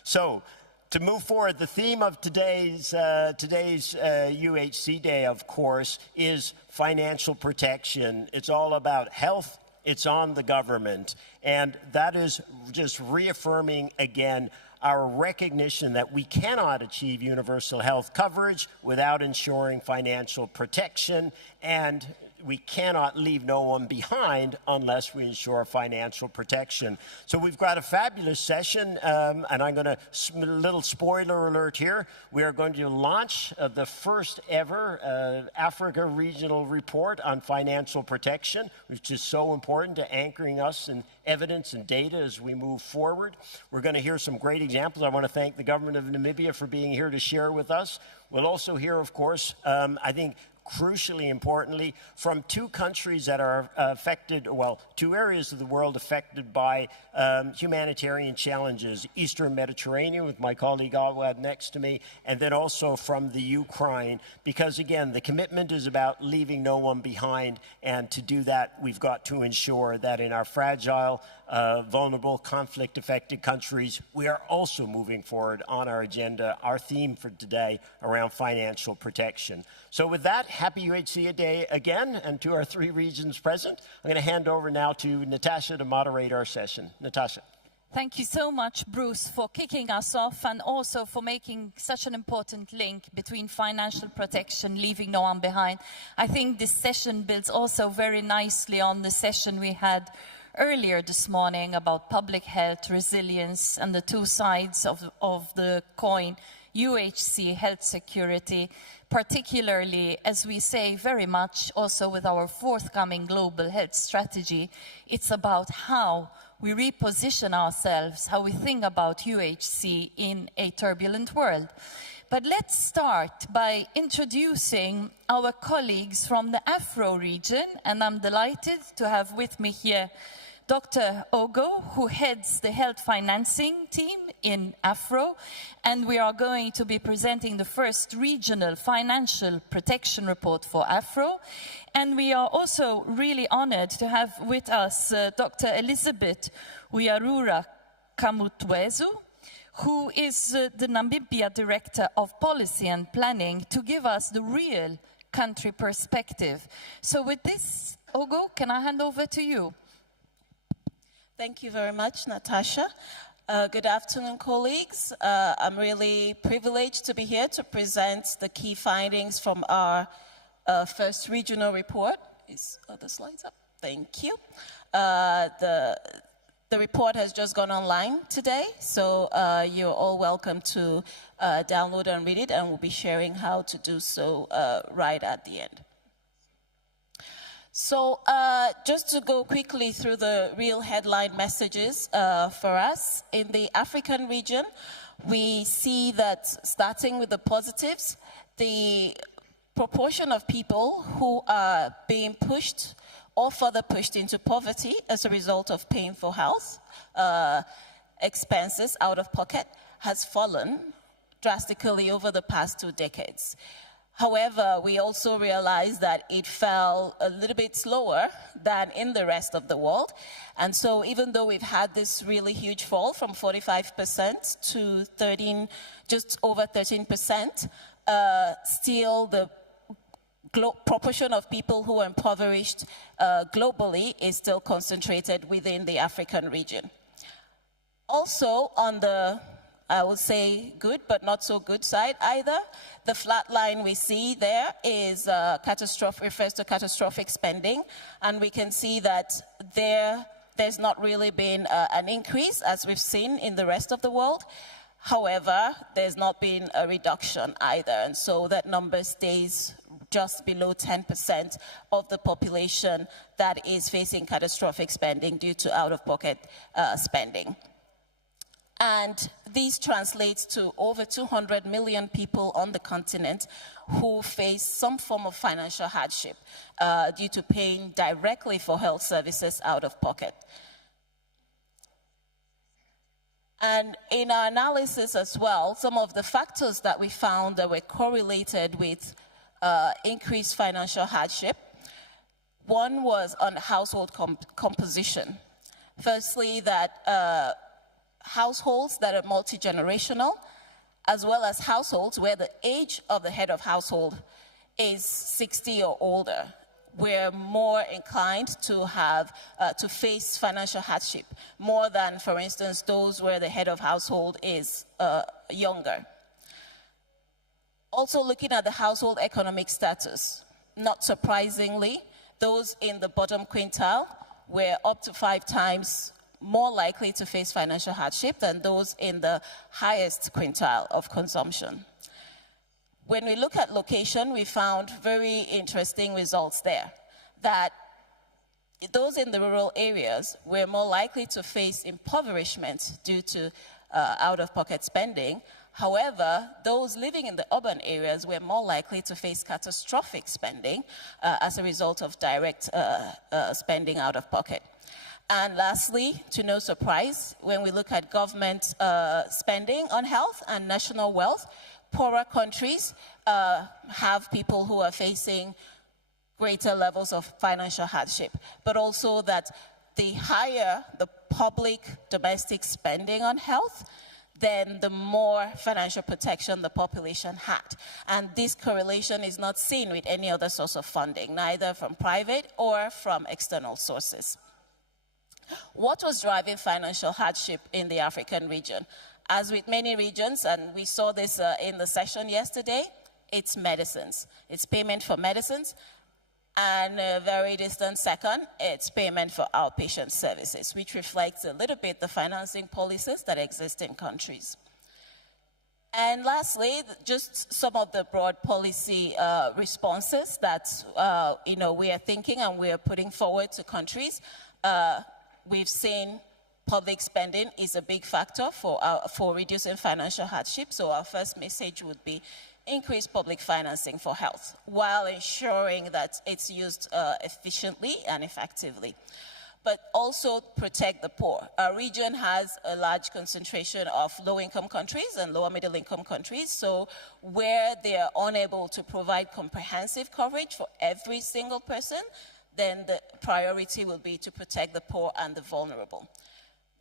So to move forward, the theme of today's UHC Day, of course, is financial protection. It's all about health. It's on the government. And that is just reaffirming again our recognition that we cannot achieve universal health coverage without ensuring financial protection, and we cannot leave no one behind unless we ensure financial protection. So we've got a fabulous session, and I'm going to, little spoiler alert here, we are going to launch the first ever Africa Regional Report on financial protection, which is so important to anchoring us in evidence and data as we move forward. We're going to hear some great examples. I want to thank the government of Namibia for being here to share with us. We'll also hear, of course, I think, crucially importantly, from two countries that are affected, well, two areas of the world affected by humanitarian challenges, Eastern Mediterranean with my colleague Awad next to me, and then also from the Ukraine, because again, the commitment is about leaving no one behind, and to do that, we've got to ensure that in our fragile, vulnerable, conflict-affected countries, we are also moving forward on our agenda, our theme for today around financial protection. So with that, happy UHC Day again, and to our three regions present. I'm going to hand over now to Natasha to moderate our session. Natasha. Thank you so much, Bruce, for kicking us off and also for making such an important link between financial protection, leaving no one behind. I think this session builds also very nicely on the session we had earlier this morning about public health, resilience, and the two sides of the coin, UHC, health security, particularly, as we say very much also with our forthcoming global health strategy, it's about how we reposition ourselves, how we think about UHC in a turbulent world. But let's start by introducing our colleagues from the Afro region, and I'm delighted to have with me here Dr. Ogo, who heads the health financing team in Afro, and we are going to be presenting the first regional financial protection report for Afro. And we are also really honored to have with us Dr. Elizabeth Uyarura Kamutwezu, who is the Namibia Director of Policy and Planning, to give us the real country perspective. So with this, Ogo, can I hand over to you? Thank you very much, Natasha. Good afternoon, colleagues. I'm really privileged to be here to present the key findings from our first regional report. Are the slides up? Thank you. The report has just gone online today, so you're all welcome to download and read it, and we'll be sharing how to do so right at the end. So just to go quickly through the real headline messages for us, in the African region, we see that starting with the positives, the proportion of people who are being pushed or further pushed into poverty as a result of paying for health expenses out of pocket has fallen drastically over the past 2 decades. However, we also realized that it fell a little bit slower than in the rest of the world. And so even though we've had this really huge fall from 45% to just over 13%, still the proportion of people who are impoverished globally is still concentrated within the African region. Also, on the, I would say, good but not so good side either, the flat line we see there is refers to catastrophic spending, and we can see that there's not really been an increase as we've seen in the rest of the world. However, there's not been a reduction either, and so that number stays just below 10% of the population that is facing catastrophic spending due to out-of-pocket spending. And these translates to over 200 million people on the continent who face some form of financial hardship due to paying directly for health services out of pocket. And in our analysis as well, some of the factors that we found that were correlated with increased financial hardship, one was on household composition. Firstly, that households that are multi-generational, as well as households where the age of the head of household is 60 or older, we're more inclined to have to face financial hardship more than, for instance, those where the head of household is younger. Also looking at the household economic status, not surprisingly, those in the bottom quintile were up to 5 times more likely to face financial hardship than those in the highest quintile of consumption. When we look at location, we found very interesting results there, that those in the rural areas were more likely to face impoverishment due to out-of-pocket spending. However, those living in the urban areas were more likely to face catastrophic spending as a result of direct spending out of pocket. And lastly, to no surprise, when we look at government spending on health and national wealth, poorer countries have people who are facing greater levels of financial hardship, but also that the higher the public domestic spending on health, then the more financial protection the population had. And this correlation is not seen with any other source of funding, neither from private or from external sources. What was driving financial hardship in the African region? As with many regions, and we saw this in the session yesterday, it's medicines. It's payment for medicines, and a very distant second, it's payment for outpatient services, which reflects a little bit the financing policies that exist in countries. And lastly, just some of the broad policy responses that we are thinking and we are putting forward to countries. We've seen public spending is a big factor for reducing financial hardship. So our first message would be increase public financing for health while ensuring that it's used efficiently and effectively. But also protect the poor. Our region has a large concentration of low-income countries and lower middle-income countries. So where they are unable to provide comprehensive coverage for every single person, then the priority will be to protect the poor and the vulnerable.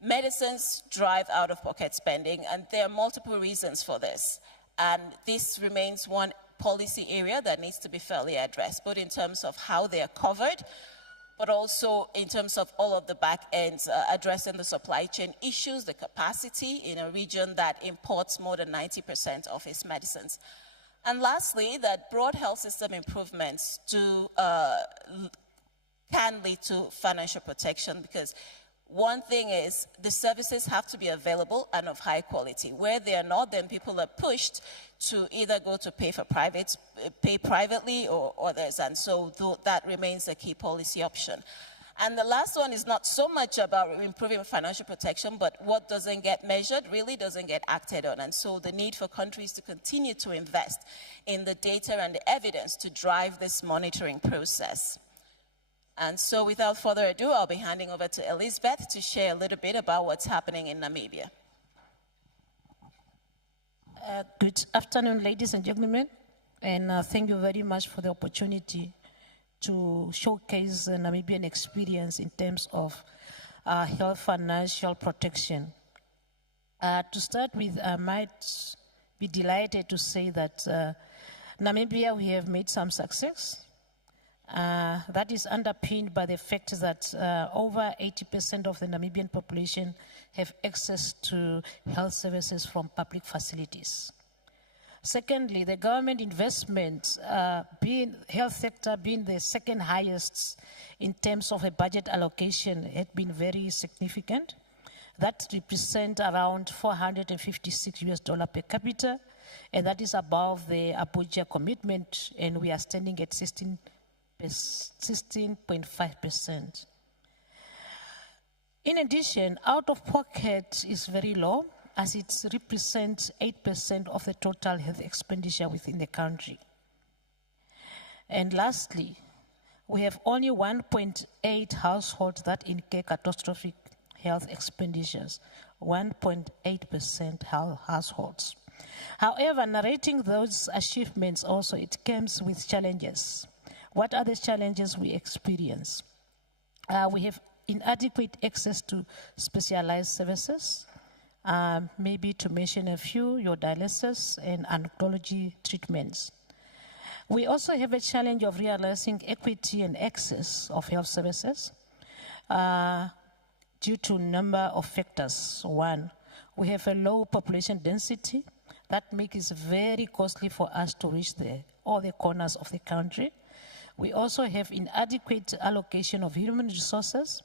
Medicines drive out-of-pocket spending, and there are multiple reasons for this. And this remains one policy area that needs to be fairly addressed, both in terms of how they are covered, but also in terms of all of the back ends, addressing the supply chain issues, the capacity in a region that imports more than 90% of its medicines. And lastly, that broad health system improvements can lead to financial protection, because one thing is the services have to be available and of high quality. Where they are not, then people are pushed to either go to pay privately or others, and so that remains a key policy option. And the last one is not so much about improving financial protection, but what doesn't get measured really doesn't get acted on. And so the need for countries to continue to invest in the data and the evidence to drive this monitoring process. And so without further ado, I'll be handing over to Elizabeth to share a little bit about what's happening in Namibia. Good afternoon, ladies and gentlemen, and thank you very much for the opportunity to showcase the Namibian experience in terms of health financial protection. To start with, I might be delighted to say that Namibia, we have made some success. That is underpinned by the fact that over 80% of the Namibian population have access to health services from public facilities. Secondly, the government investment, health sector being the second highest in terms of a budget allocation, had been very significant. That represents around $456 per capita, and that is above the Abuja commitment, and we are standing at 16.5%. In addition, out of pocket is very low, as it represents 8% of the total health expenditure within the country. And lastly, we have only 1.8 households that incur catastrophic health expenditures, 1.8% households. However, narrating those achievements also, it comes with challenges. What are the challenges we experience? We have inadequate access to specialized services, maybe to mention a few, your dialysis and oncology treatments. We also have a challenge of realizing equity and access of health services due to a number of factors. One, we have a low population density that makes it very costly for us to reach all the corners of the country. We also have inadequate allocation of human resources,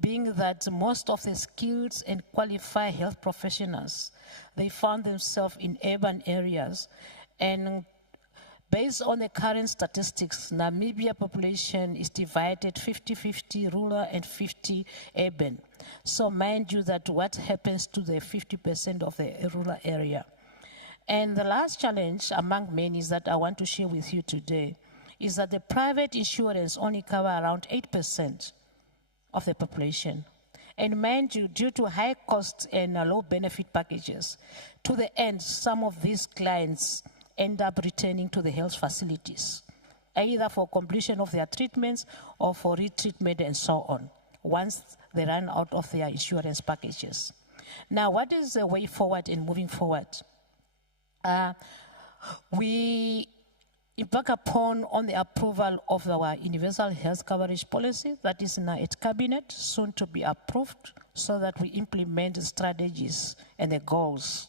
being that most of the skilled and qualified health professionals, they found themselves in urban areas. And based on the current statistics, Namibia population is divided 50-50 rural and 50 urban. So mind you that what happens to the 50% of the rural area. And the last challenge among many is that I want to share with you today is that the private insurance only cover around 8% of the population. And mind you, due to high costs and low benefit packages, to the end, some of these clients end up returning to the health facilities, either for completion of their treatments or for retreatment and so on, once they run out of their insurance packages. Now, what is the way forward in moving forward? We embark upon on the approval of our universal health coverage policy that is now at cabinet, soon to be approved, so that we implement the strategies and the goals.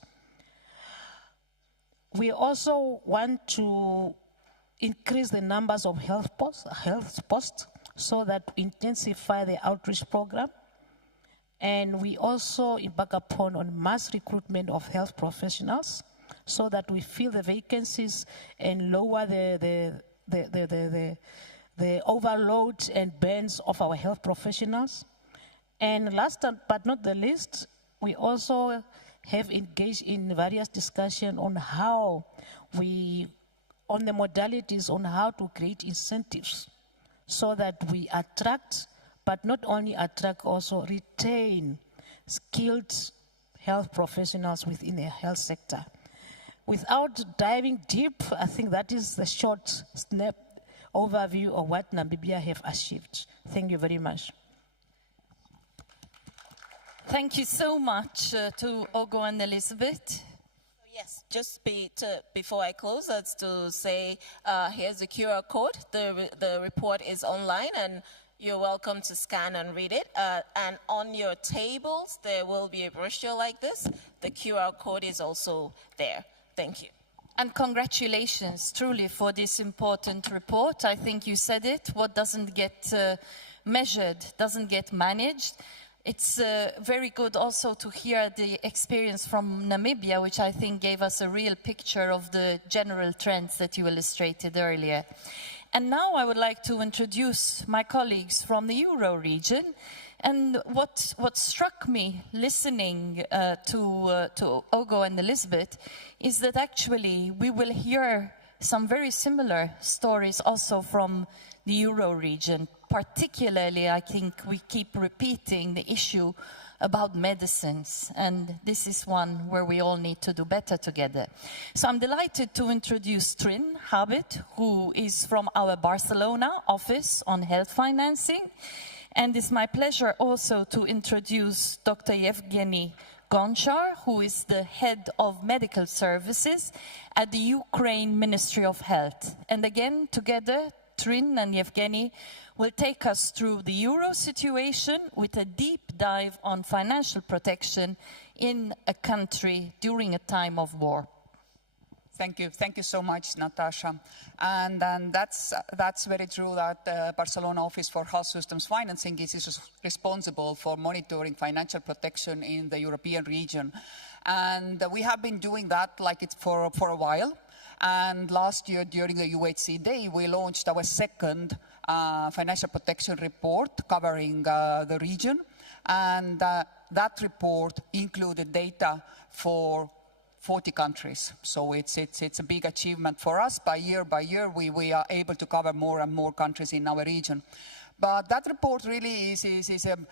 We also want to increase the numbers of health posts so that we intensify the outreach program. And we also embark upon on mass recruitment of health professionals so that we fill the vacancies and lower the overload and burdens of our health professionals. And last but not the least, we also have engaged in various discussions on how on the modalities on how to create incentives so that we attract, but not only attract, also retain skilled health professionals within the health sector. Without diving deep, I think that is the short snap overview of what Namibia have achieved. Thank you very much. Thank you so much to Ogo and Elizabeth. Yes, just before I close, that's to say, here's the QR code. The report is online, and you're welcome to scan and read it. And on your tables, there will be a brochure like this. The QR code is also there. Thank you. And congratulations, truly, for this important report. I think you said it. What doesn't get measured doesn't get managed. It's very good also to hear the experience from Namibia, which I think gave us a real picture of the general trends that you illustrated earlier. And now I would like to introduce my colleagues from the Euro region. And what struck me listening to Ogo and Elizabeth is that actually we will hear some very similar stories also from the Euro region. Particularly, I think we keep repeating the issue about medicines, and this is one where we all need to do better together. So I'm delighted to introduce Trinh Habit, who is from our Barcelona office on health financing. And it's my pleasure also to introduce Dr. Yevgeny Gonchar, who is the head of medical services at the Ukraine Ministry of Health. And again, together, Trinh and Yevgeny will take us through the Euro situation with a deep dive on financial protection in a country during a time of war. Thank you so much, Natasha. And that's very true that the Barcelona Office for Health Systems Financing is responsible for monitoring financial protection in the European region. And we have been doing that like it's for a while. And last year, during the UHC Day, we launched our second financial protection report covering the region. And that report included data for 40 countries. So it's a big achievement for us. By year, we are able to cover more and more countries in our region. But that report really is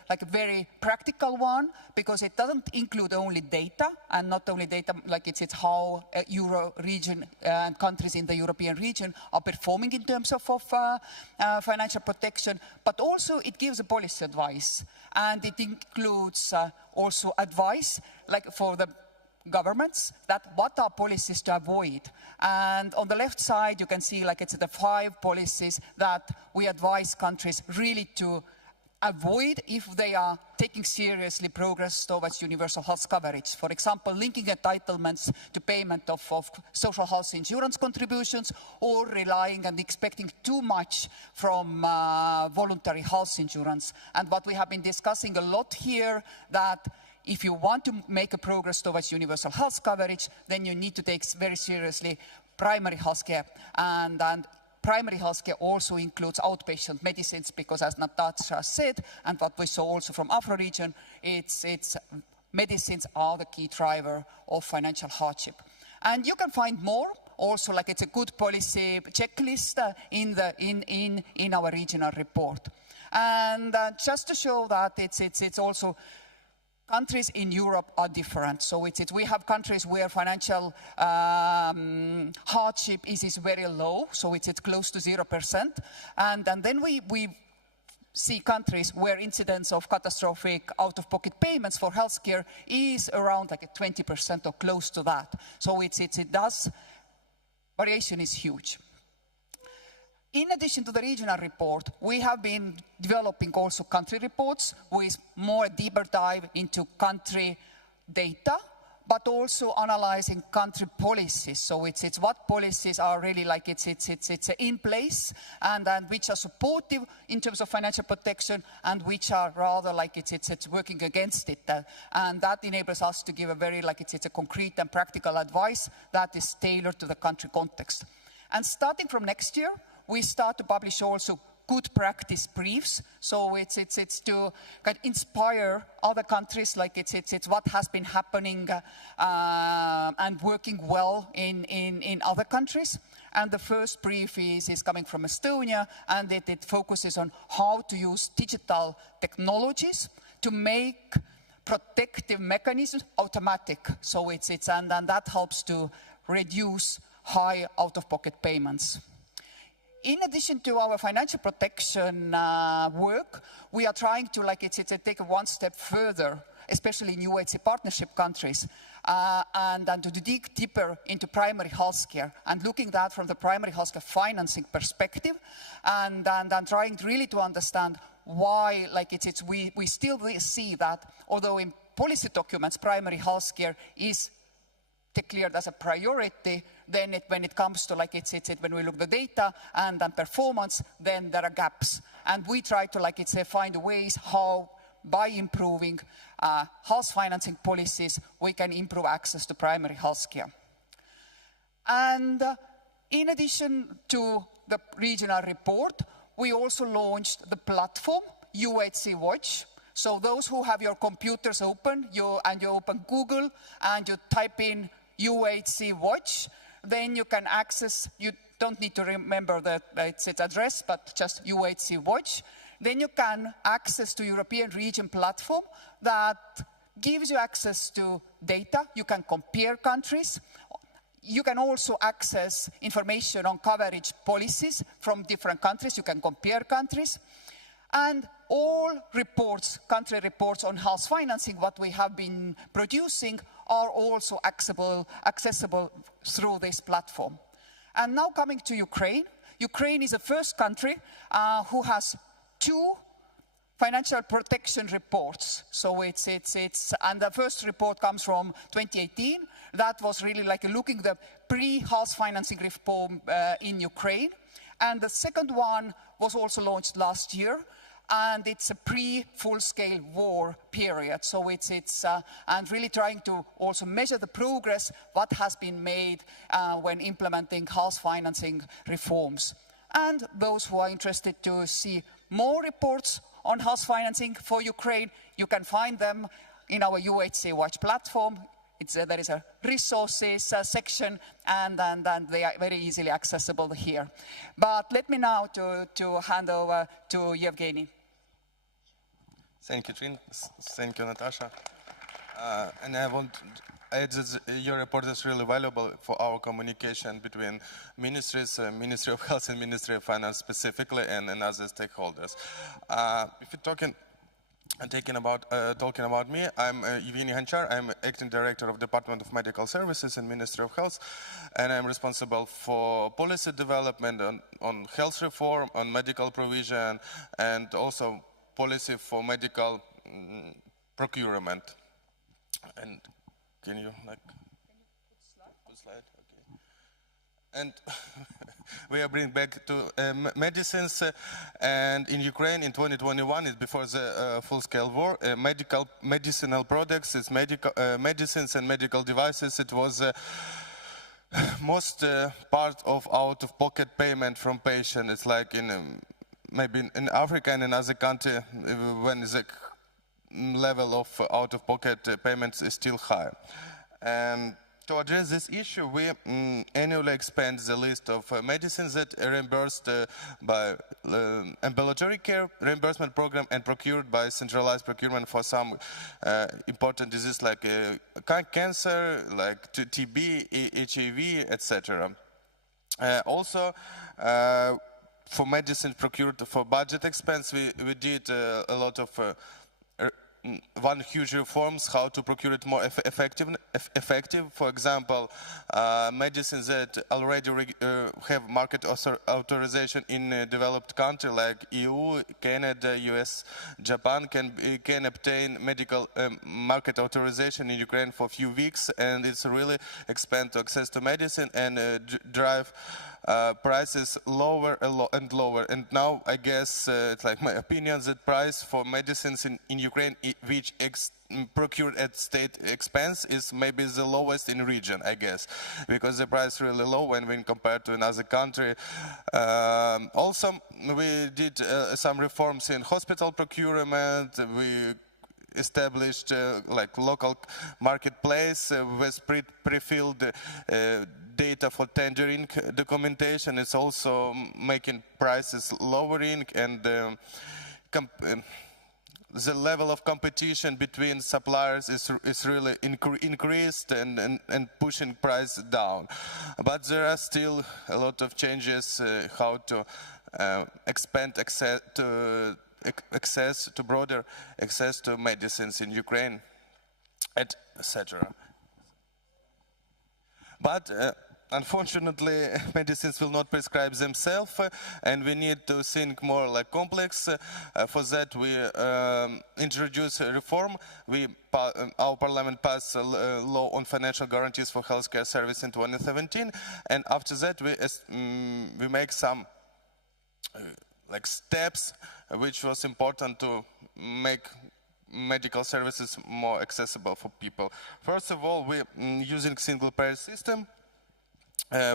like a very practical one, because it doesn't include only data, and not only data, like it's how Euro region and countries in the European region are performing in terms of financial protection, but also it gives a policy advice, and it includes also advice like for the governments, that what are policies to avoid. And on the left side, you can see like it's the 5 policies that we advise countries really to avoid if they are taking seriously progress towards universal health coverage. For example, linking entitlements to payment of social health insurance contributions, or relying and expecting too much from voluntary health insurance. And what we have been discussing a lot here, that if you want to make a progress towards universal health coverage, then you need to take very seriously primary health care. And primary health care also includes outpatient medicines, because as Natasha said, and what we saw also from Afro region, it's medicines are the key driver of financial hardship. And you can find more, also like it's a good policy checklist in our regional report. And just to show that it's also, countries in Europe are different. So we have countries where financial hardship is very low, so it's close to 0%. And then we see countries where incidence of catastrophic out-of-pocket payments for healthcare is around like 20% or close to that. So variation is huge. In addition to the regional report, we have been developing also country reports with more deeper dive into country data, but also analyzing country policies. So it's what policies are really like it's in place, and which are supportive in terms of financial protection, and which are rather like it's working against it. And that enables us to give a very it's a concrete and practical advice that is tailored to the country context. And starting from next year, we start to publish also good practice briefs. So it's to kind of inspire other countries, like it's what has been happening and working well in other countries. And the first brief is coming from Estonia, and it focuses on how to use digital technologies to make protective mechanisms automatic. So and that helps to reduce high out-of-pocket payments. In addition to our financial protection work, we are trying to take it one step further, especially in UHC partnership countries, and to dig deeper into primary health care, and looking at that from the primary health care financing perspective, and trying really to understand why we still see that although in policy documents primary health care is declared as a priority, then when it comes to when we look at the data and performance, then there are gaps. And we try to find ways how, by improving health financing policies, we can improve access to primary health care. And in addition to the regional report, we also launched the platform UHC Watch. So those who have your computers open, you open Google and you type in UHC Watch, then you can access, you don't need to remember its address, but just UHC Watch. Then you can access to European region platform that gives you access to data. You can compare countries. You can also access information on coverage policies from different countries. You can compare countries. And all reports, country reports on health financing, what we have been producing, are also accessible through this platform. And now coming to Ukraine. Ukraine is the first country who has 2 financial protection reports. So and the first report comes from 2018. That was really looking at the pre-health financing reform in Ukraine. And the second one was also launched last year. And it's a pre-full-scale war period. So and really trying to also measure the progress, what has been made when implementing health financing reforms. And those who are interested to see more reports on health financing for Ukraine, you can find them in our UHC Watch platform. there is a resources section, and they are very easily accessible here. But let me now to hand over to Yevgeny. Thank you, Trin. Thank you, Natasha. And I want to add that your report is really valuable for our communication between ministries, Ministry of Health and Ministry of Finance specifically, and other stakeholders. If you're talking about me, I'm Evgeny Hanchar. I'm acting director of Department of Medical Services in Ministry of Health, and I'm responsible for policy development on health reform, on medical provision, and also policy for medical procurement. And can you put slide? Okay. And we are bringing back to medicines, and in Ukraine in 2021, before the full-scale war, medicinal products, medicines and medical devices, it was most part of out-of-pocket payment from patient. It's like maybe in Africa and in other country when the level of out-of-pocket payments is still high. And to address this issue, we annually expand the list of medicines that are reimbursed by ambulatory care reimbursement program and procured by centralized procurement for some important diseases like cancer, like TB, HIV, etc. Also, for medicine procured for budget expense, we did a lot of one huge reforms, how to procure it more effective. For example, medicines that already have market authorization in developed countries like EU, Canada, US, Japan can obtain medical market authorization in Ukraine for a few weeks, and it's really expand access to medicine and drive prices lower and lower. And now I guess it's like my opinion that price for medicines in Ukraine which procured at state expense is maybe the lowest in region, I guess, because the price is really low when compared to another country. Also, we did some reforms in hospital procurement. We established like local marketplace with pre-filled data for tendering documentation. It's also making prices lowering, and the level of competition between suppliers is really increased and pushing price down. But there are still a lot of changes how to expand access to broader access to medicines in Ukraine, etc. But unfortunately, medicines will not prescribe themselves, and we need to think more like complex. For that, we introduce a reform. Our parliament passed a law on financial guarantees for healthcare service in 2017, and after that, we make some like steps which was important to make medical services more accessible for people. First of all, we're using single payer system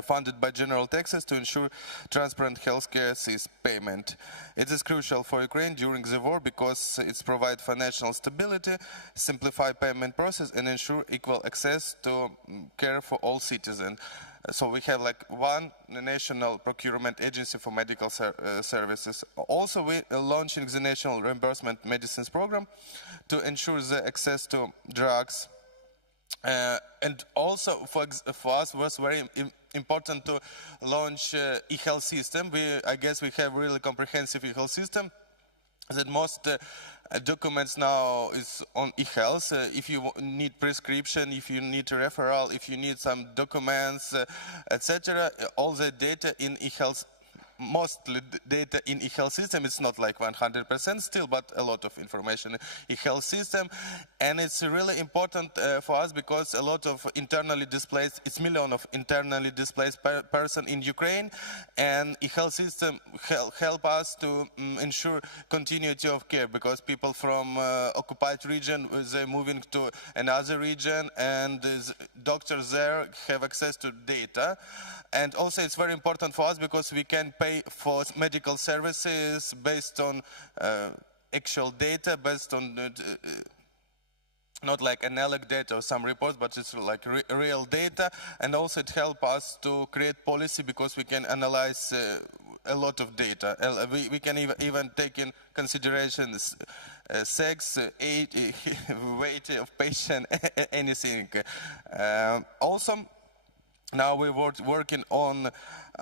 funded by general taxes to ensure transparent healthcare payment. It is crucial for Ukraine during the war because it provides financial stability, simplify payment process, and ensure equal access to care for all citizens. So we have like one national procurement agency for medical services. Also, we are launching the National Reimbursement Medicines Program to ensure the access to drugs. And also for us was very important to launch e-health system. I guess we have really comprehensive e-health system that most documents now is on e-health. If you need prescription, if you need a referral, if you need some documents, etc., all the data in e-health, mostly data in e-health system. It's not like 100% still, but a lot of information in e-health system. And it's really important for us because a lot of internally displaced, it's millions of internally displaced person in Ukraine, and e-health system help us to ensure continuity of care because people from occupied region, they're moving to another region, and doctors there have access to data. And also it's very important for us because we can pay for medical services based on actual data, based on not like analog data or some reports, but it's like real data. And also it helps us to create policy because we can analyze a lot of data. We can even take in consideration sex, age, weight of patient, anything. Also, now we're working on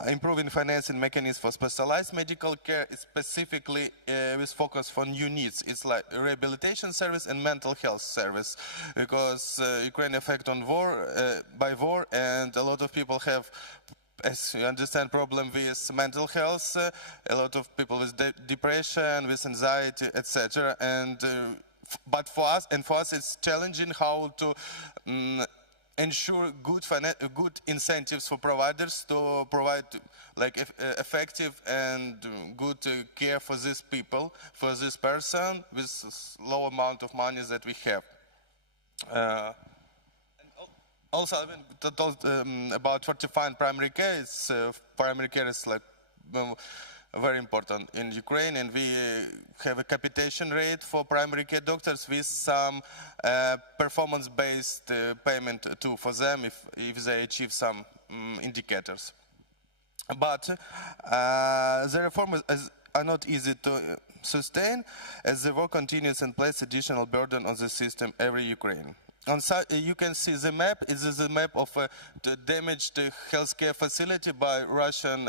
improving financing mechanisms for specialized medical care, specifically with focus on new needs. It's like rehabilitation service and mental health service, because Ukraine affected on by war, and a lot of people have, as you understand, problem with mental health. A lot of people with depression, with anxiety, etc. And but for us, it's challenging how to ensure good incentives for providers to provide like effective and good care for these people, for this person, with low amount of money that we have. Also, I mean, talked about fortifying primary care. Primary care is like very important in Ukraine, and we have a capitation rate for primary care doctors with some performance-based payment too for them if they achieve some indicators. But the reforms are not easy to sustain, as the war continues and places additional burden on the system every Ukraine. You can see the map. It is a map of a damaged healthcare facility by Russian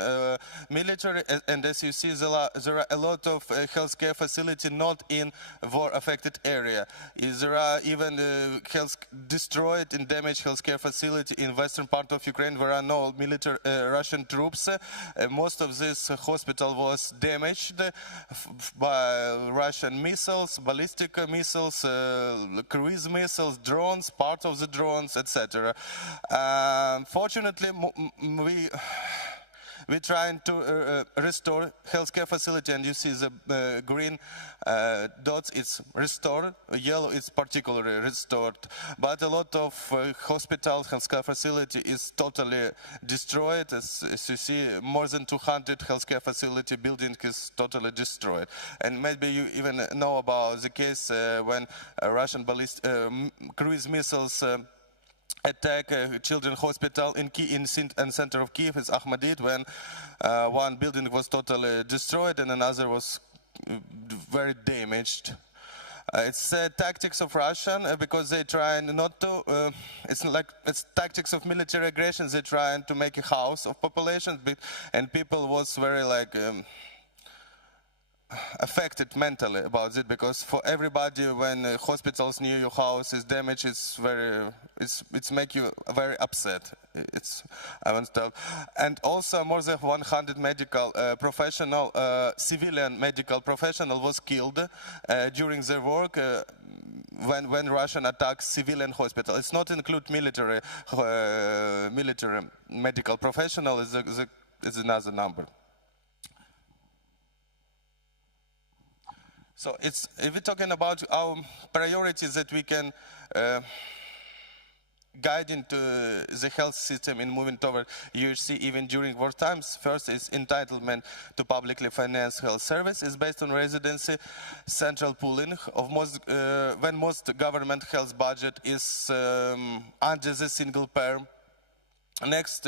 military, and as you see, there are a lot of healthcare facilities not in war-affected area. There are even destroyed and damaged healthcare facility in western part of Ukraine where are no military Russian troops. Most of this hospital was damaged by Russian missiles, ballistic missiles, cruise missiles, drones, part of the drones, etc. Fortunately, we're trying to restore healthcare facility, and you see the green dots, it's restored, yellow is particularly restored, but a lot of hospital healthcare facility is totally destroyed. As you see, more than 200 healthcare facility building is totally destroyed. And maybe you even know about the case when Russian cruise missiles attack a children's hospital in center of Kiev, it's Ahmadit, when one building was totally destroyed and another was very damaged. It's tactics of Russian because they try not to, it's tactics of military aggression. They trying to make a house of population, and people was very like, affected mentally about it, because for everybody when hospitals near your house is damaged, it's make you very upset. I want to tell. And also more than 100 medical professional, civilian medical professional was killed during their work when Russian attacks civilian hospital. It's not include military medical professional is another number. So if we're talking about our priorities that we can guide into the health system in moving toward UHC even during war times, first is entitlement to publicly financed health services based on residency, central pooling of when most government health budget is under the single payer. Next,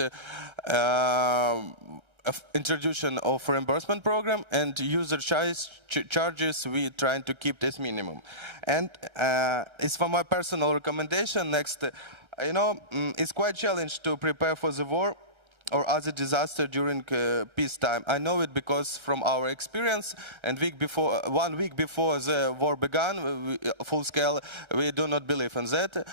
introduction of reimbursement program, and user charges we trying to keep as minimum. And it's for my personal recommendation. Next, it's quite challenging to prepare for the war or other disaster during peacetime. I know it because from our experience, and 1 week before the war began, full scale, we do not believe in that,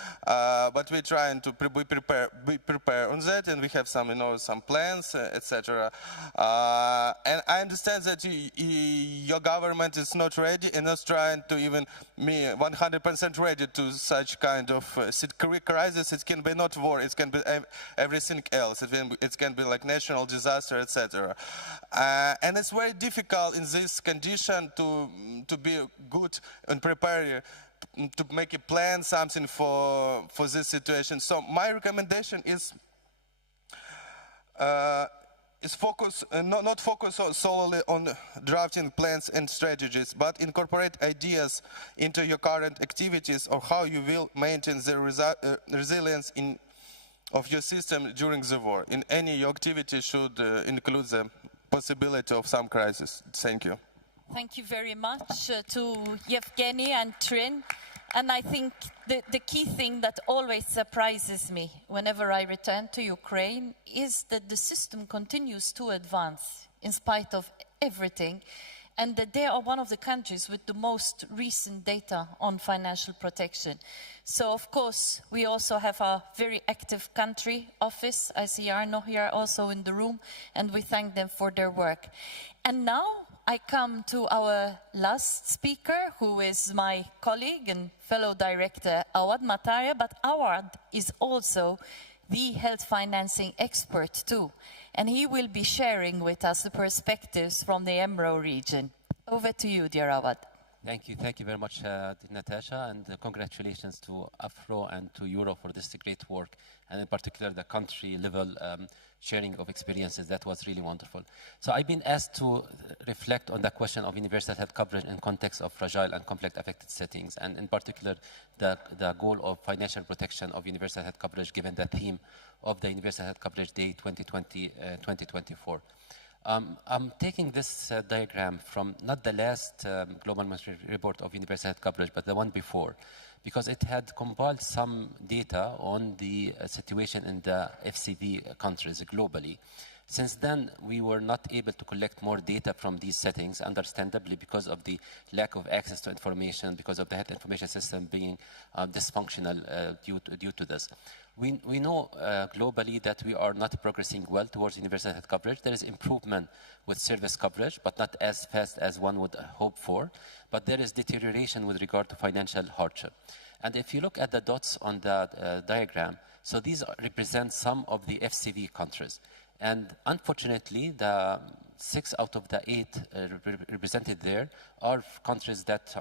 but we're trying to be prepare on that, and we have some, some plans, etc. And I understand that your government is not ready and not trying to even 100% ready to such kind of crisis. It can be not war, it can be everything else. It can be like national disaster, etc. And it's very difficult in this condition to be good and prepare to make a plan, something for this situation. So my recommendation is is not focus solely on drafting plans and strategies, but incorporate ideas into your current activities or how you will maintain the resilience of your system during the war. In any your activity should include the possibility of some crisis. Thank you. Thank you very much to Yevgeny and Trin. And I think the key thing that always surprises me whenever I return to Ukraine is that the system continues to advance in spite of everything, and that they are one of the countries with the most recent data on financial protection. So, of course, we also have a very active country office. I see Arno here also in the room, and we thank them for their work. And now I come to our last speaker, who is my colleague and fellow director, Awad Mataria. But Awad is also the health financing expert too. And he will be sharing with us the perspectives from the EMRO region. Over to you, dear Awad. Thank you very much, Natasha, and congratulations to AFRO and to Euro for this great work, and in particular the country level sharing of experiences. That was really wonderful. So I've been asked to reflect on the question of universal health coverage in context of fragile and conflict affected settings, and in particular the goal of financial protection of universal health coverage, given the theme of the Universal Health Coverage Day 2020-2024. I'm taking this diagram from not the last Global Monitoring Report of Universal Health Coverage, but the one before, because it had compiled some data on the situation in the FCV countries globally. Since then, we were not able to collect more data from these settings, understandably because of the lack of access to information, because of the health information system being dysfunctional due to this. We know globally that we are not progressing well towards universal health coverage. There is improvement with service coverage, but not as fast as one would hope for. But there is deterioration with regard to financial hardship. And if you look at the dots on the diagram, so these represent some of the FCV countries. And unfortunately, the 6 out of the 8 represented there are countries that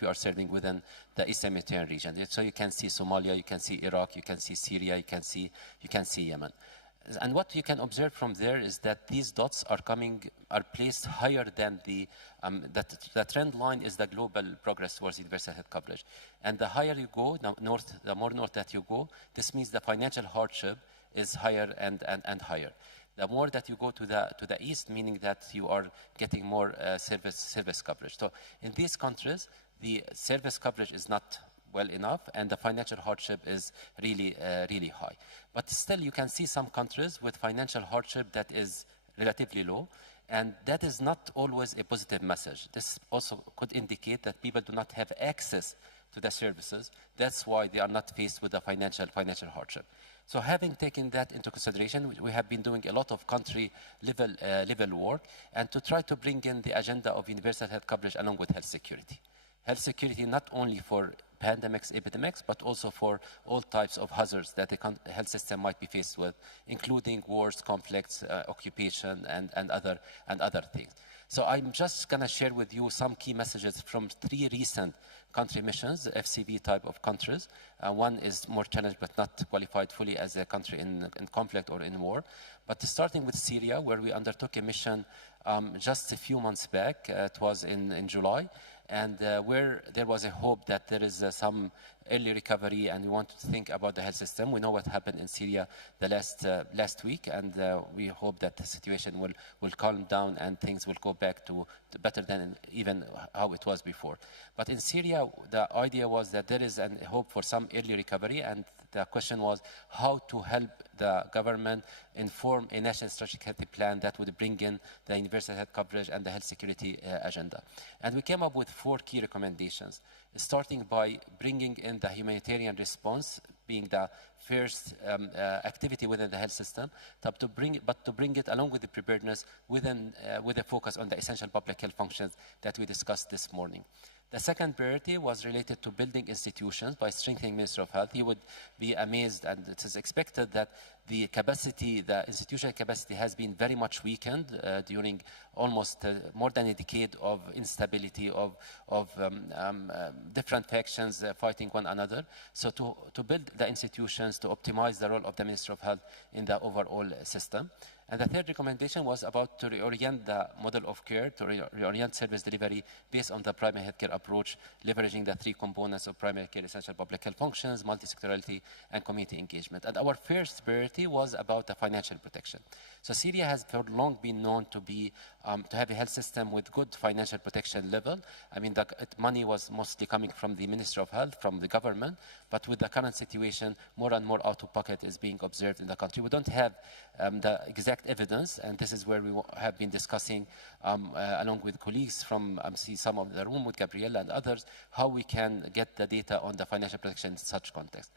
we are serving within the Eastern Mediterranean region. So you can see Somalia, you can see Iraq, you can see Syria, you can see Yemen. And what you can observe from there is that these dots are placed higher than the trend line is the global progress towards universal health coverage. And the higher you go, the more north that you go, this means the financial hardship is higher and higher. The more that you go to the east, meaning that you are getting more service coverage. So in these countries, the service coverage is not well enough, and the financial hardship is really high. But still, you can see some countries with financial hardship that is relatively low, and that is not always a positive message. This also could indicate that people do not have access to the services. That's why they are not faced with the financial hardship. So having taken that into consideration, we have been doing a lot of country level work, and to try to bring in the agenda of universal health coverage along with health security. Health security not only for pandemics, epidemics, but also for all types of hazards that the health system might be faced with, including wars, conflicts, occupation, and other things. So I'm just going to share with you some key messages from 3 recent country missions, FCV type of countries. One is more challenged but not qualified fully as a country in conflict or in war. But starting with Syria, where we undertook a mission just a few months back, it was in July, and where there was a hope that there is some early recovery, and we want to think about the health system. We know what happened in Syria the last week, and we hope that the situation will calm down and things will go back to better than even how it was before. But in Syria, the idea was that there is a hope for some early recovery, and the question was how to help the government inform a national strategic health plan that would bring in the universal health coverage and the health security agenda. And we came up with 4 key recommendations, starting by bringing in the humanitarian response, being the first activity within the health system, but to bring it along with the preparedness with a focus on the essential public health functions that we discussed this morning. The second priority was related to building institutions by strengthening Ministry of Health. You would be amazed, and it is expected that the institutional capacity has been very much weakened during almost more than a decade of instability, of different factions fighting one another. So to build the institutions, to optimize the role of the Ministry of Health in the overall system. And the third recommendation was about to reorient the model of care, to reorient service delivery based on the primary healthcare approach, leveraging the three components of primary care: essential public health functions, multi-sectorality, and community engagement. And our first priority was about the financial protection. So Syria has for long been known to be to have a health system with good financial protection level. I mean, the money was mostly coming from the Ministry of Health, from the government, but with the current situation, more and more out-of-pocket is being observed in the country. We don't have the exact evidence, and this is where we have been discussing along with colleagues from see some of the room with Gabriella and others, how we can get the data on the financial protection in such context.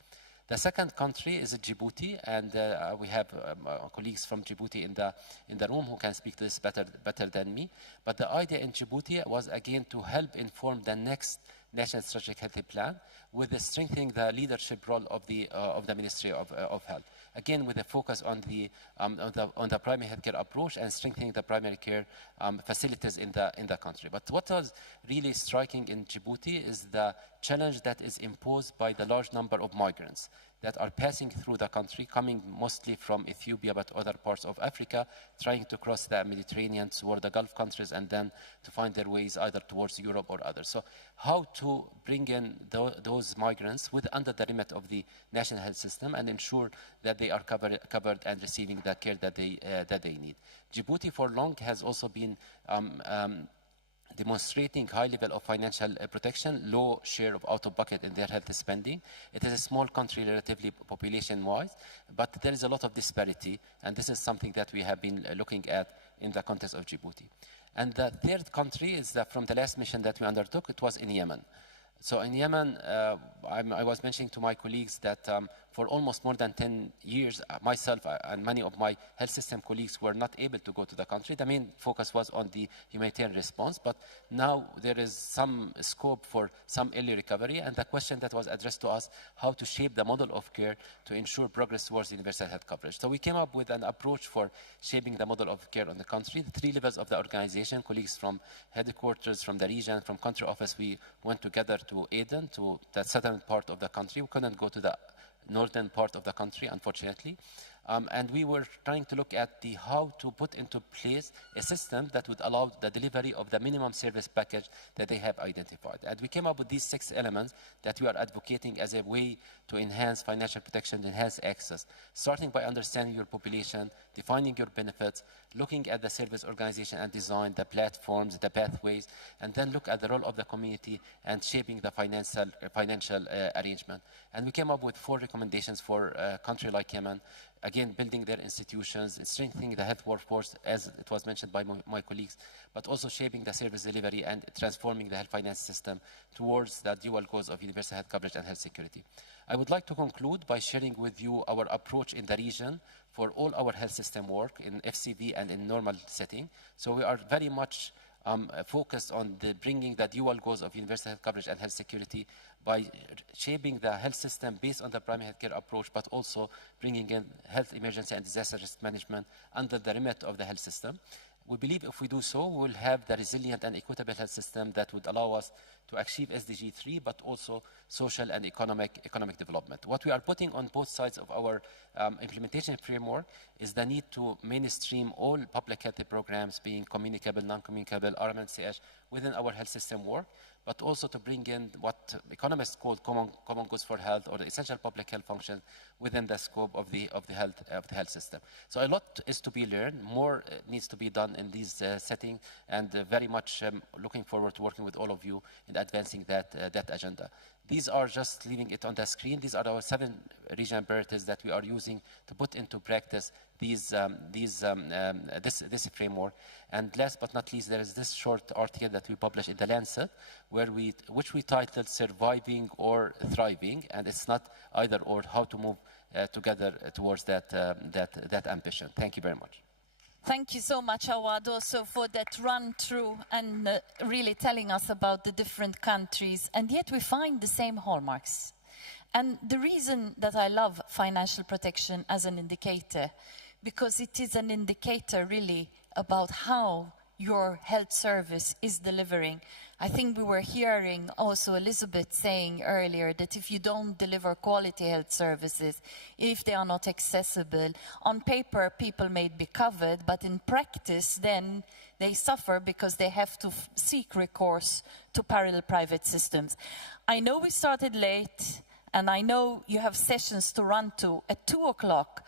The second country is Djibouti, and we have colleagues from Djibouti in the room who can speak to this better than me. But the idea in Djibouti was again to help inform the next National Strategic Health Plan with strengthening the leadership role of the Ministry of Health. Again, with a focus on the primary healthcare approach and strengthening the primary care facilities in the country. But what was really striking in Djibouti is the challenge that is imposed by the large number of migrants that are passing through the country, coming mostly from Ethiopia, but other parts of Africa, trying to cross the Mediterranean toward the Gulf countries and then to find their ways either towards Europe or others. So how to bring in those migrants under the remit of the national health system and ensure that they are covered and receiving the care that they need. Djibouti for long has also been demonstrating high level of financial protection, low share of out-of-pocket in their health spending. It is a small country relatively population-wise, but there is a lot of disparity, and this is something that we have been looking at in the context of Djibouti. And the third country is that from the last mission that we undertook, it was in Yemen. So in Yemen, I was mentioning to my colleagues that for almost more than 10 years, myself and many of my health system colleagues were not able to go to the country. The main focus was on the humanitarian response, but now there is some scope for some early recovery, and the question that was addressed to us, how to shape the model of care to ensure progress towards universal health coverage. So we came up with an approach for shaping the model of care on the country. The three levels of the organization, colleagues from headquarters, from the region, from country office, we went together to Aden, to the southern part of the country. We couldn't go to the northern part of the country, unfortunately. And we were trying to look at how to put into place a system that would allow the delivery of the minimum service package that they have identified. And we came up with these 6 elements that we are advocating as a way to enhance financial protection, enhance access, starting by understanding your population, defining your benefits, looking at the service organization and design, the platforms, the pathways, and then look at the role of the community and shaping the financial arrangement. And we came up with 4 recommendations for a country like Yemen. Again, building their institutions, strengthening the health workforce, as it was mentioned by my colleagues, but also shaping the service delivery and transforming the health finance system towards the dual goals of universal health coverage and health security. I would like to conclude by sharing with you our approach in the region for all our health system work in FCV and in normal setting. So we are very much focused on bringing the dual goals of universal health coverage and health security by shaping the health system based on the primary healthcare approach, but also bringing in health emergency and disaster risk management under the remit of the health system. We believe if we do so, we will have the resilient and equitable health system that would allow us to achieve SDG 3, but also social and economic development. What we are putting on both sides of our implementation framework is the need to mainstream all public health programs, being communicable, non-communicable, RMNCH, within our health system work, but also to bring in what economists call common goods for health, or the essential public health function within the scope of the health system. So a lot is to be learned. More needs to be done in these settings, and very much looking forward to working with all of you in advancing that agenda. These are just leaving it on the screen. These are our 7 regional priorities that we are using to put into practice this framework. And last but not least, there is this short article that we published in The Lancet, which we titled "Surviving or Thriving," and it's not either or, how to move together towards that ambition. Thank you very much. Thank you so much, Awad, also for that run-through and really telling us about the different countries. And yet we find the same hallmarks. And the reason that I love financial protection as an indicator, because it is an indicator really about how your health service is delivering. I think we were hearing also Elizabeth saying earlier that if you don't deliver quality health services, if they are not accessible, on paper people may be covered, but in practice then they suffer because they have to seek recourse to parallel private systems. I know we started late, and I know you have sessions to run to at 2 o'clock,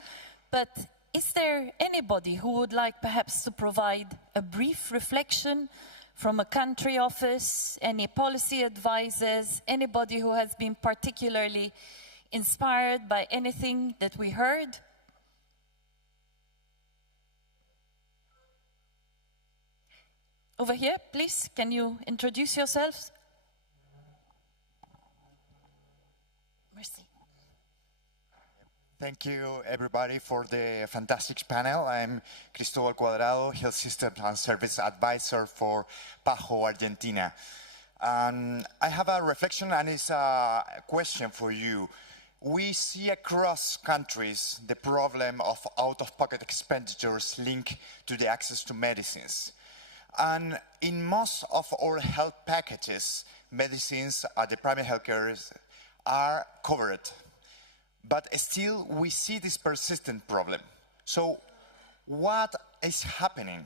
but is there anybody who would like perhaps to provide a brief reflection from a country office, any policy advisors, anybody who has been particularly inspired by anything that we heard? Over here, please, can you introduce yourselves? Merci. Thank you, everybody, for the fantastic panel. I'm Cristóbal Cuadrado, Health Systems and Service Advisor for PAHO, Argentina. I have a reflection, and it's a question for you. We see across countries the problem of out-of-pocket expenditures linked to the access to medicines. And in most of our health packages, medicines at the primary health care are covered. But still, we see this persistent problem. So what is happening?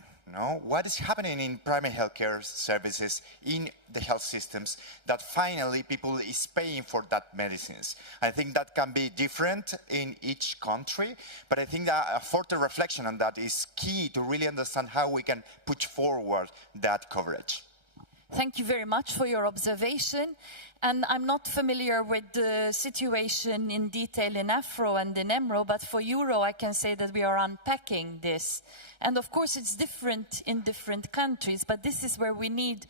What is happening in primary healthcare services, in the health systems, that finally people is paying for that medicines? I think that can be different in each country, but I think that a further reflection on that is key to really understand how we can push forward that coverage. Thank you very much for your observation. And I'm not familiar with the situation in detail in Afro and in EMRO, but for Euro I can say that we are unpacking this. And of course it's different in different countries, but this is where we need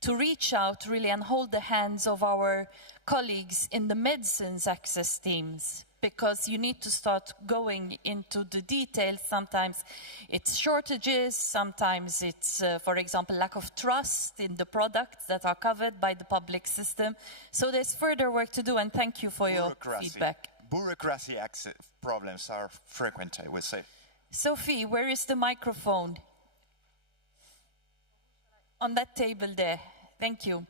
to reach out really and hold the hands of our colleagues in the medicines access teams, because you need to start going into the details. Sometimes it's shortages, sometimes it's, for example, lack of trust in the products that are covered by the public system. So there's further work to do, and thank you for your feedback. Bureaucracy access problems are frequent, I would say. Sophie, where is the microphone? On that table there. Thank you.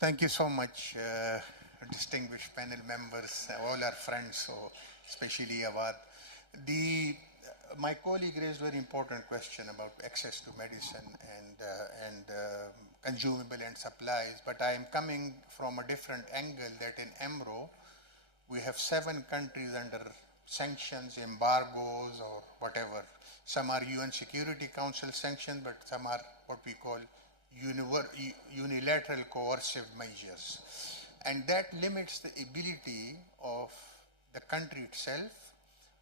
Thank you so much, distinguished panel members, all our friends, so especially Awad. My colleague raised a very important question about access to medicine and consumable and supplies, but I am coming from a different angle, that in EMRO, we have 7 countries under sanctions, embargoes, or whatever. Some are UN Security Council sanctions, but some are what we call unilateral coercive measures. And that limits the ability of the country itself,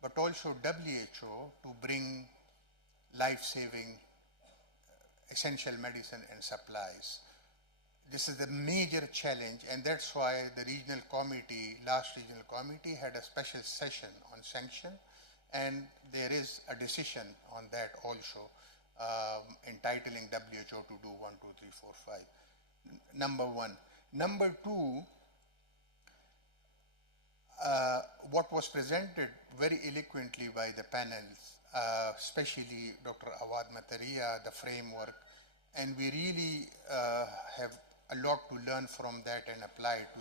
but also WHO, to bring life-saving essential medicine and supplies. This is the major challenge, and that's why the regional committee, last regional committee, had a special session on sanction, and there is a decision on that also, entitling WHO to do 1, 2, 3, 4, 5. Number one. Number two, what was presented very eloquently by the panels, especially Dr. Awad Mataria, the framework, and we really have a lot to learn from that and apply to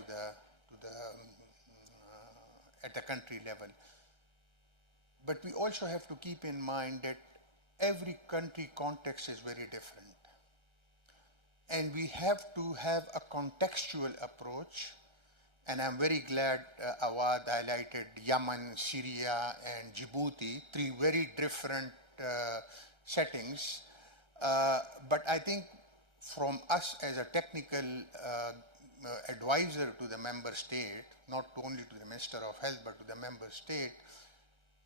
at the country level. But we also have to keep in mind that every country context is very different. And we have to have a contextual approach. And I'm very glad Awad highlighted Yemen, Syria, and Djibouti, 3 very different settings. But I think from us as a technical advisor to the member state, not only to the Minister of Health, but to the member state,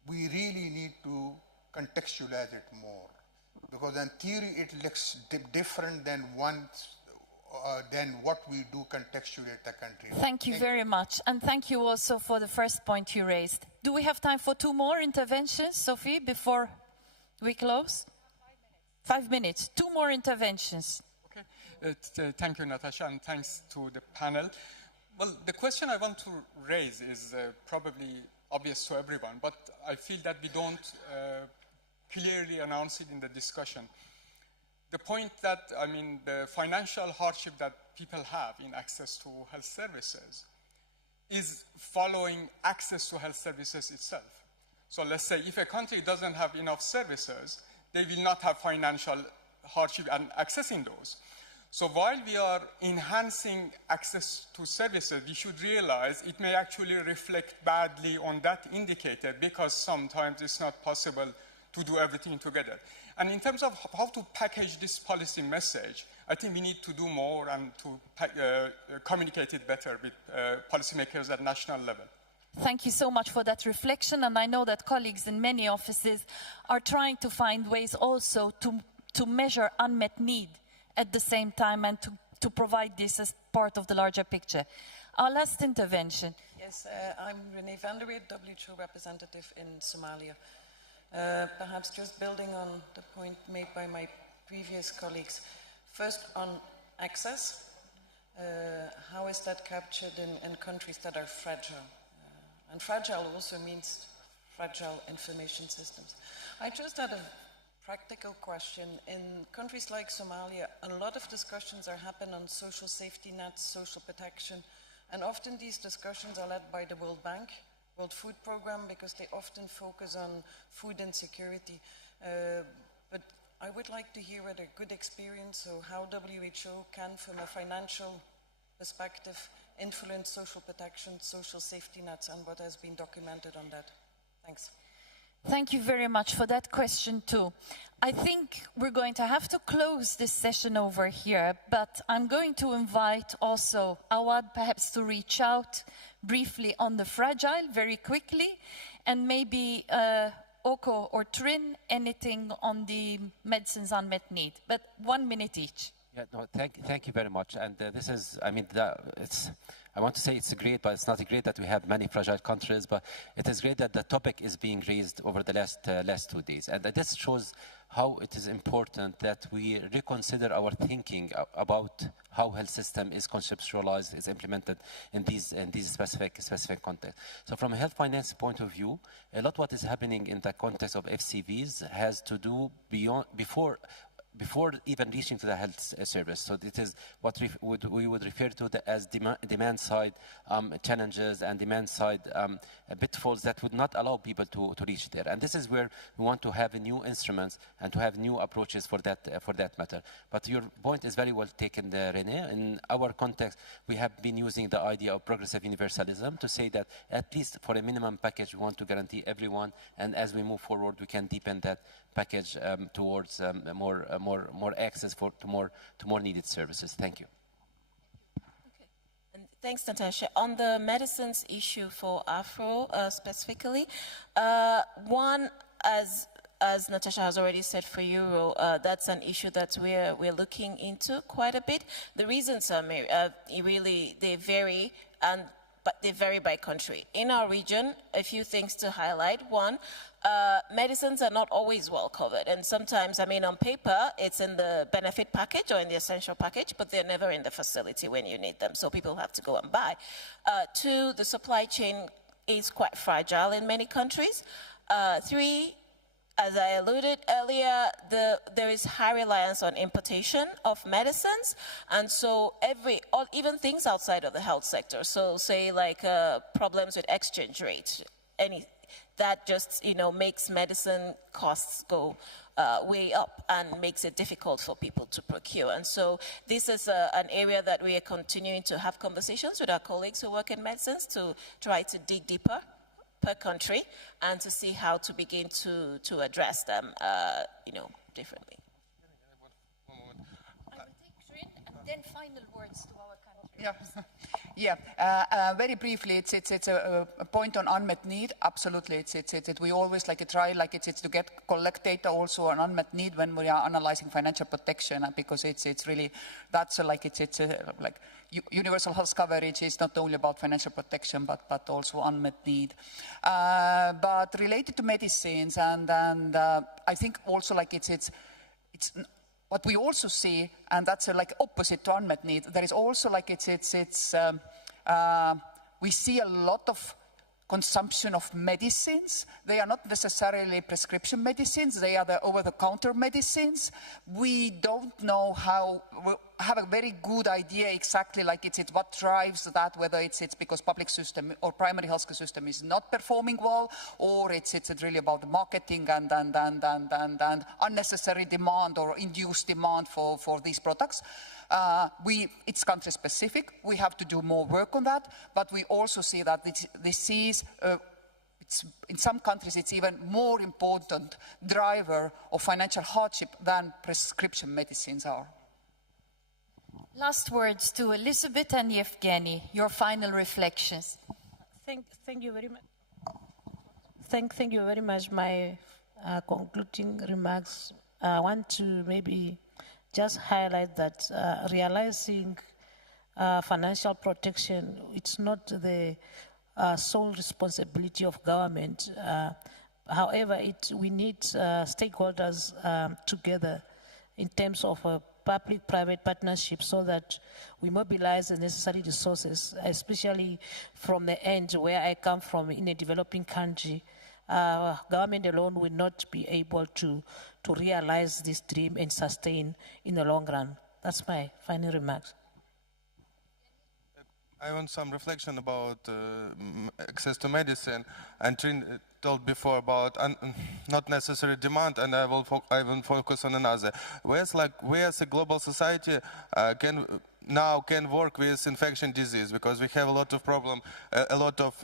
we really need to contextualize it more. Because in theory, it looks different than what we do contextually at the country. Thank you very much. And thank you also for the first point you raised. Do we have time for 2 more interventions, Sophie, before we close? 5 minutes. 2 more interventions. Okay. Thank you, Natasha, and thanks to the panel. Well, the question I want to raise is probably obvious to everyone, but I feel that we don't clearly announced it in the discussion. The point that, I mean, the financial hardship that people have in access to health services is following access to health services itself. So let's say if a country doesn't have enough services, they will not have financial hardship and accessing those. So while we are enhancing access to services, we should realize it may actually reflect badly on that indicator because sometimes it's not possible to do everything together. And in terms of how to package this policy message, I think we need to do more and to communicate it better with policymakers at national level. Thank you so much for that reflection, and I know that colleagues in many offices are trying to find ways also to measure unmet need at the same time and to provide this as part of the larger picture. Our last intervention. Yes, I'm Renee van der Weert, WHO representative in Somalia. Perhaps just building on the point made by my previous colleagues. First on access, how is that captured in countries that are fragile? And fragile also means fragile information systems. I just had a practical question. In countries like Somalia, a lot of discussions are happening on social safety nets, social protection, and often these discussions are led by the World Bank, World Food Programme, because they often focus on food insecurity. But I would like to hear a good experience, so how WHO can, from a financial perspective, influence social protection, social safety nets, and what has been documented on that. Thanks. Thank you very much for that question too. I think we're going to have to close this session over here, but I'm going to invite also Awad perhaps to reach out briefly on the fragile very quickly, and maybe Oko or Trin, anything on the medicines unmet need, but 1 minute each. Yeah, no, thank you very much. And this is, I mean, I want to say it's great, but it's not great that we have many fragile countries, but it is great that the topic is being raised over the last 2 days. And this shows how it is important that we reconsider our thinking about how health system is conceptualized, is implemented in these specific contexts. So from a health finance point of view, a lot what is happening in the context of FCVs has to do before even reaching to the health service. So it is what we would refer to as demand side challenges and demand side pitfalls that would not allow people to reach there. And this is where we want to have new instruments and to have new approaches for that matter. But your point is very well taken, René. In our context, we have been using the idea of progressive universalism to say that at least for a minimum package, we want to guarantee everyone. And as we move forward, we can deepen that package towards more access to more needed services. Thank you. Okay. And thanks, Natasha. On the medicines issue for Afro specifically, one, as Natasha has already said for Euro, that's an issue that we're looking into quite a bit. The reasons are really, they vary, but they vary by country. In our region, a few things to highlight. One, medicines are not always well covered. And sometimes, I mean, on paper, it's in the benefit package or in the essential package, but they're never in the facility when you need them. So people have to go and buy. Two, the supply chain is quite fragile in many countries. Three, as I alluded earlier, there is high reliance on importation of medicines, and so even things outside of the health sector, so say like problems with exchange rates, that just makes medicine costs go way up and makes it difficult for people to procure. And so this is an area that we are continuing to have conversations with our colleagues who work in medicines to try to dig deeper per country and to see how to begin to address them, differently. I will take Trin and then final words to our country. Yeah. Very briefly, it's a point on unmet need. Absolutely, we always try to collect data also on unmet need when we are analyzing financial protection, because it's really that's like universal health coverage is not only about financial protection but also unmet need. But related to medicines and I think also it's what we also see, and that's opposite to unmet need. There is also we see a lot of consumption of medicines. They are not necessarily prescription medicines, they are the over-the-counter medicines. We don't know how, we have a very good idea exactly like it's what drives that, whether it's because public system or primary healthcare system is not performing well, or it's really about the marketing and unnecessary demand or induced demand for these products. It's country specific. We have to do more work on that, but we also see that this is, in some countries, it's even more important driver of financial hardship than prescription medicines are. Last words to Elizabeth and Yevgeny, your final reflections. Thank you very much. Thank you very much. My concluding remarks, I want to maybe just highlight that realizing financial protection, it's not the sole responsibility of government. However, we need stakeholders together in terms of a public-private partnership so that we mobilize the necessary resources, especially from the end where I come from in a developing country. Government alone will not be able to realize this dream and sustain in the long run. That's my final remarks. I want some reflection about access to medicine, and Trin told before about not necessary demand, and I will focus on another. We as a global society can work with infection disease, because we have a lot of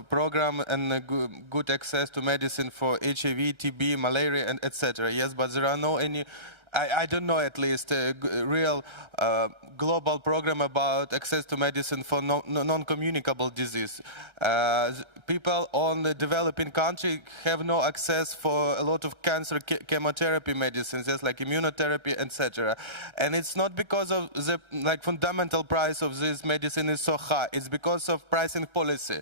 program and good access to medicine for HIV, TB, malaria, and etc. Yes, but there are no any. I don't know at least a real global program about access to medicine for non-communicable disease. People on the developing country have no access for a lot of cancer chemotherapy medicines, just like immunotherapy, etc. And it's not because of the fundamental price of this medicine is so high. It's because of pricing policy.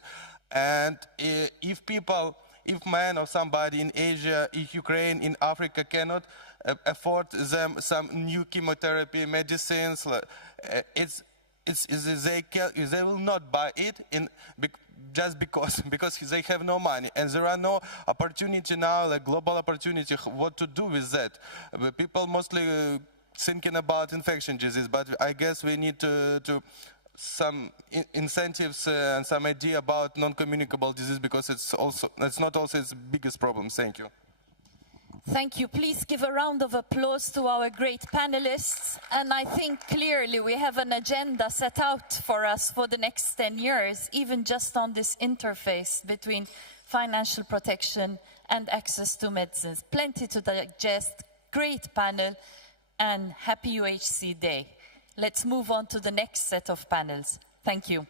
And if man or somebody in Asia, in Ukraine, in Africa cannot afford them some new chemotherapy medicines, they will not buy it just because they have no money, and there are no opportunity now, like global opportunity, what to do with that. People mostly thinking about infection disease, but I guess we need to some incentives and some idea about non-communicable disease, because it's not its biggest problem. Thank you. Thank you. Please give a round of applause to our great panelists. And I think clearly we have an agenda set out for us for the next 10 years, even just on this interface between financial protection and access to medicines. Plenty to digest, great panel, and happy UHC Day. Let's move on to the next set of panels. Thank you.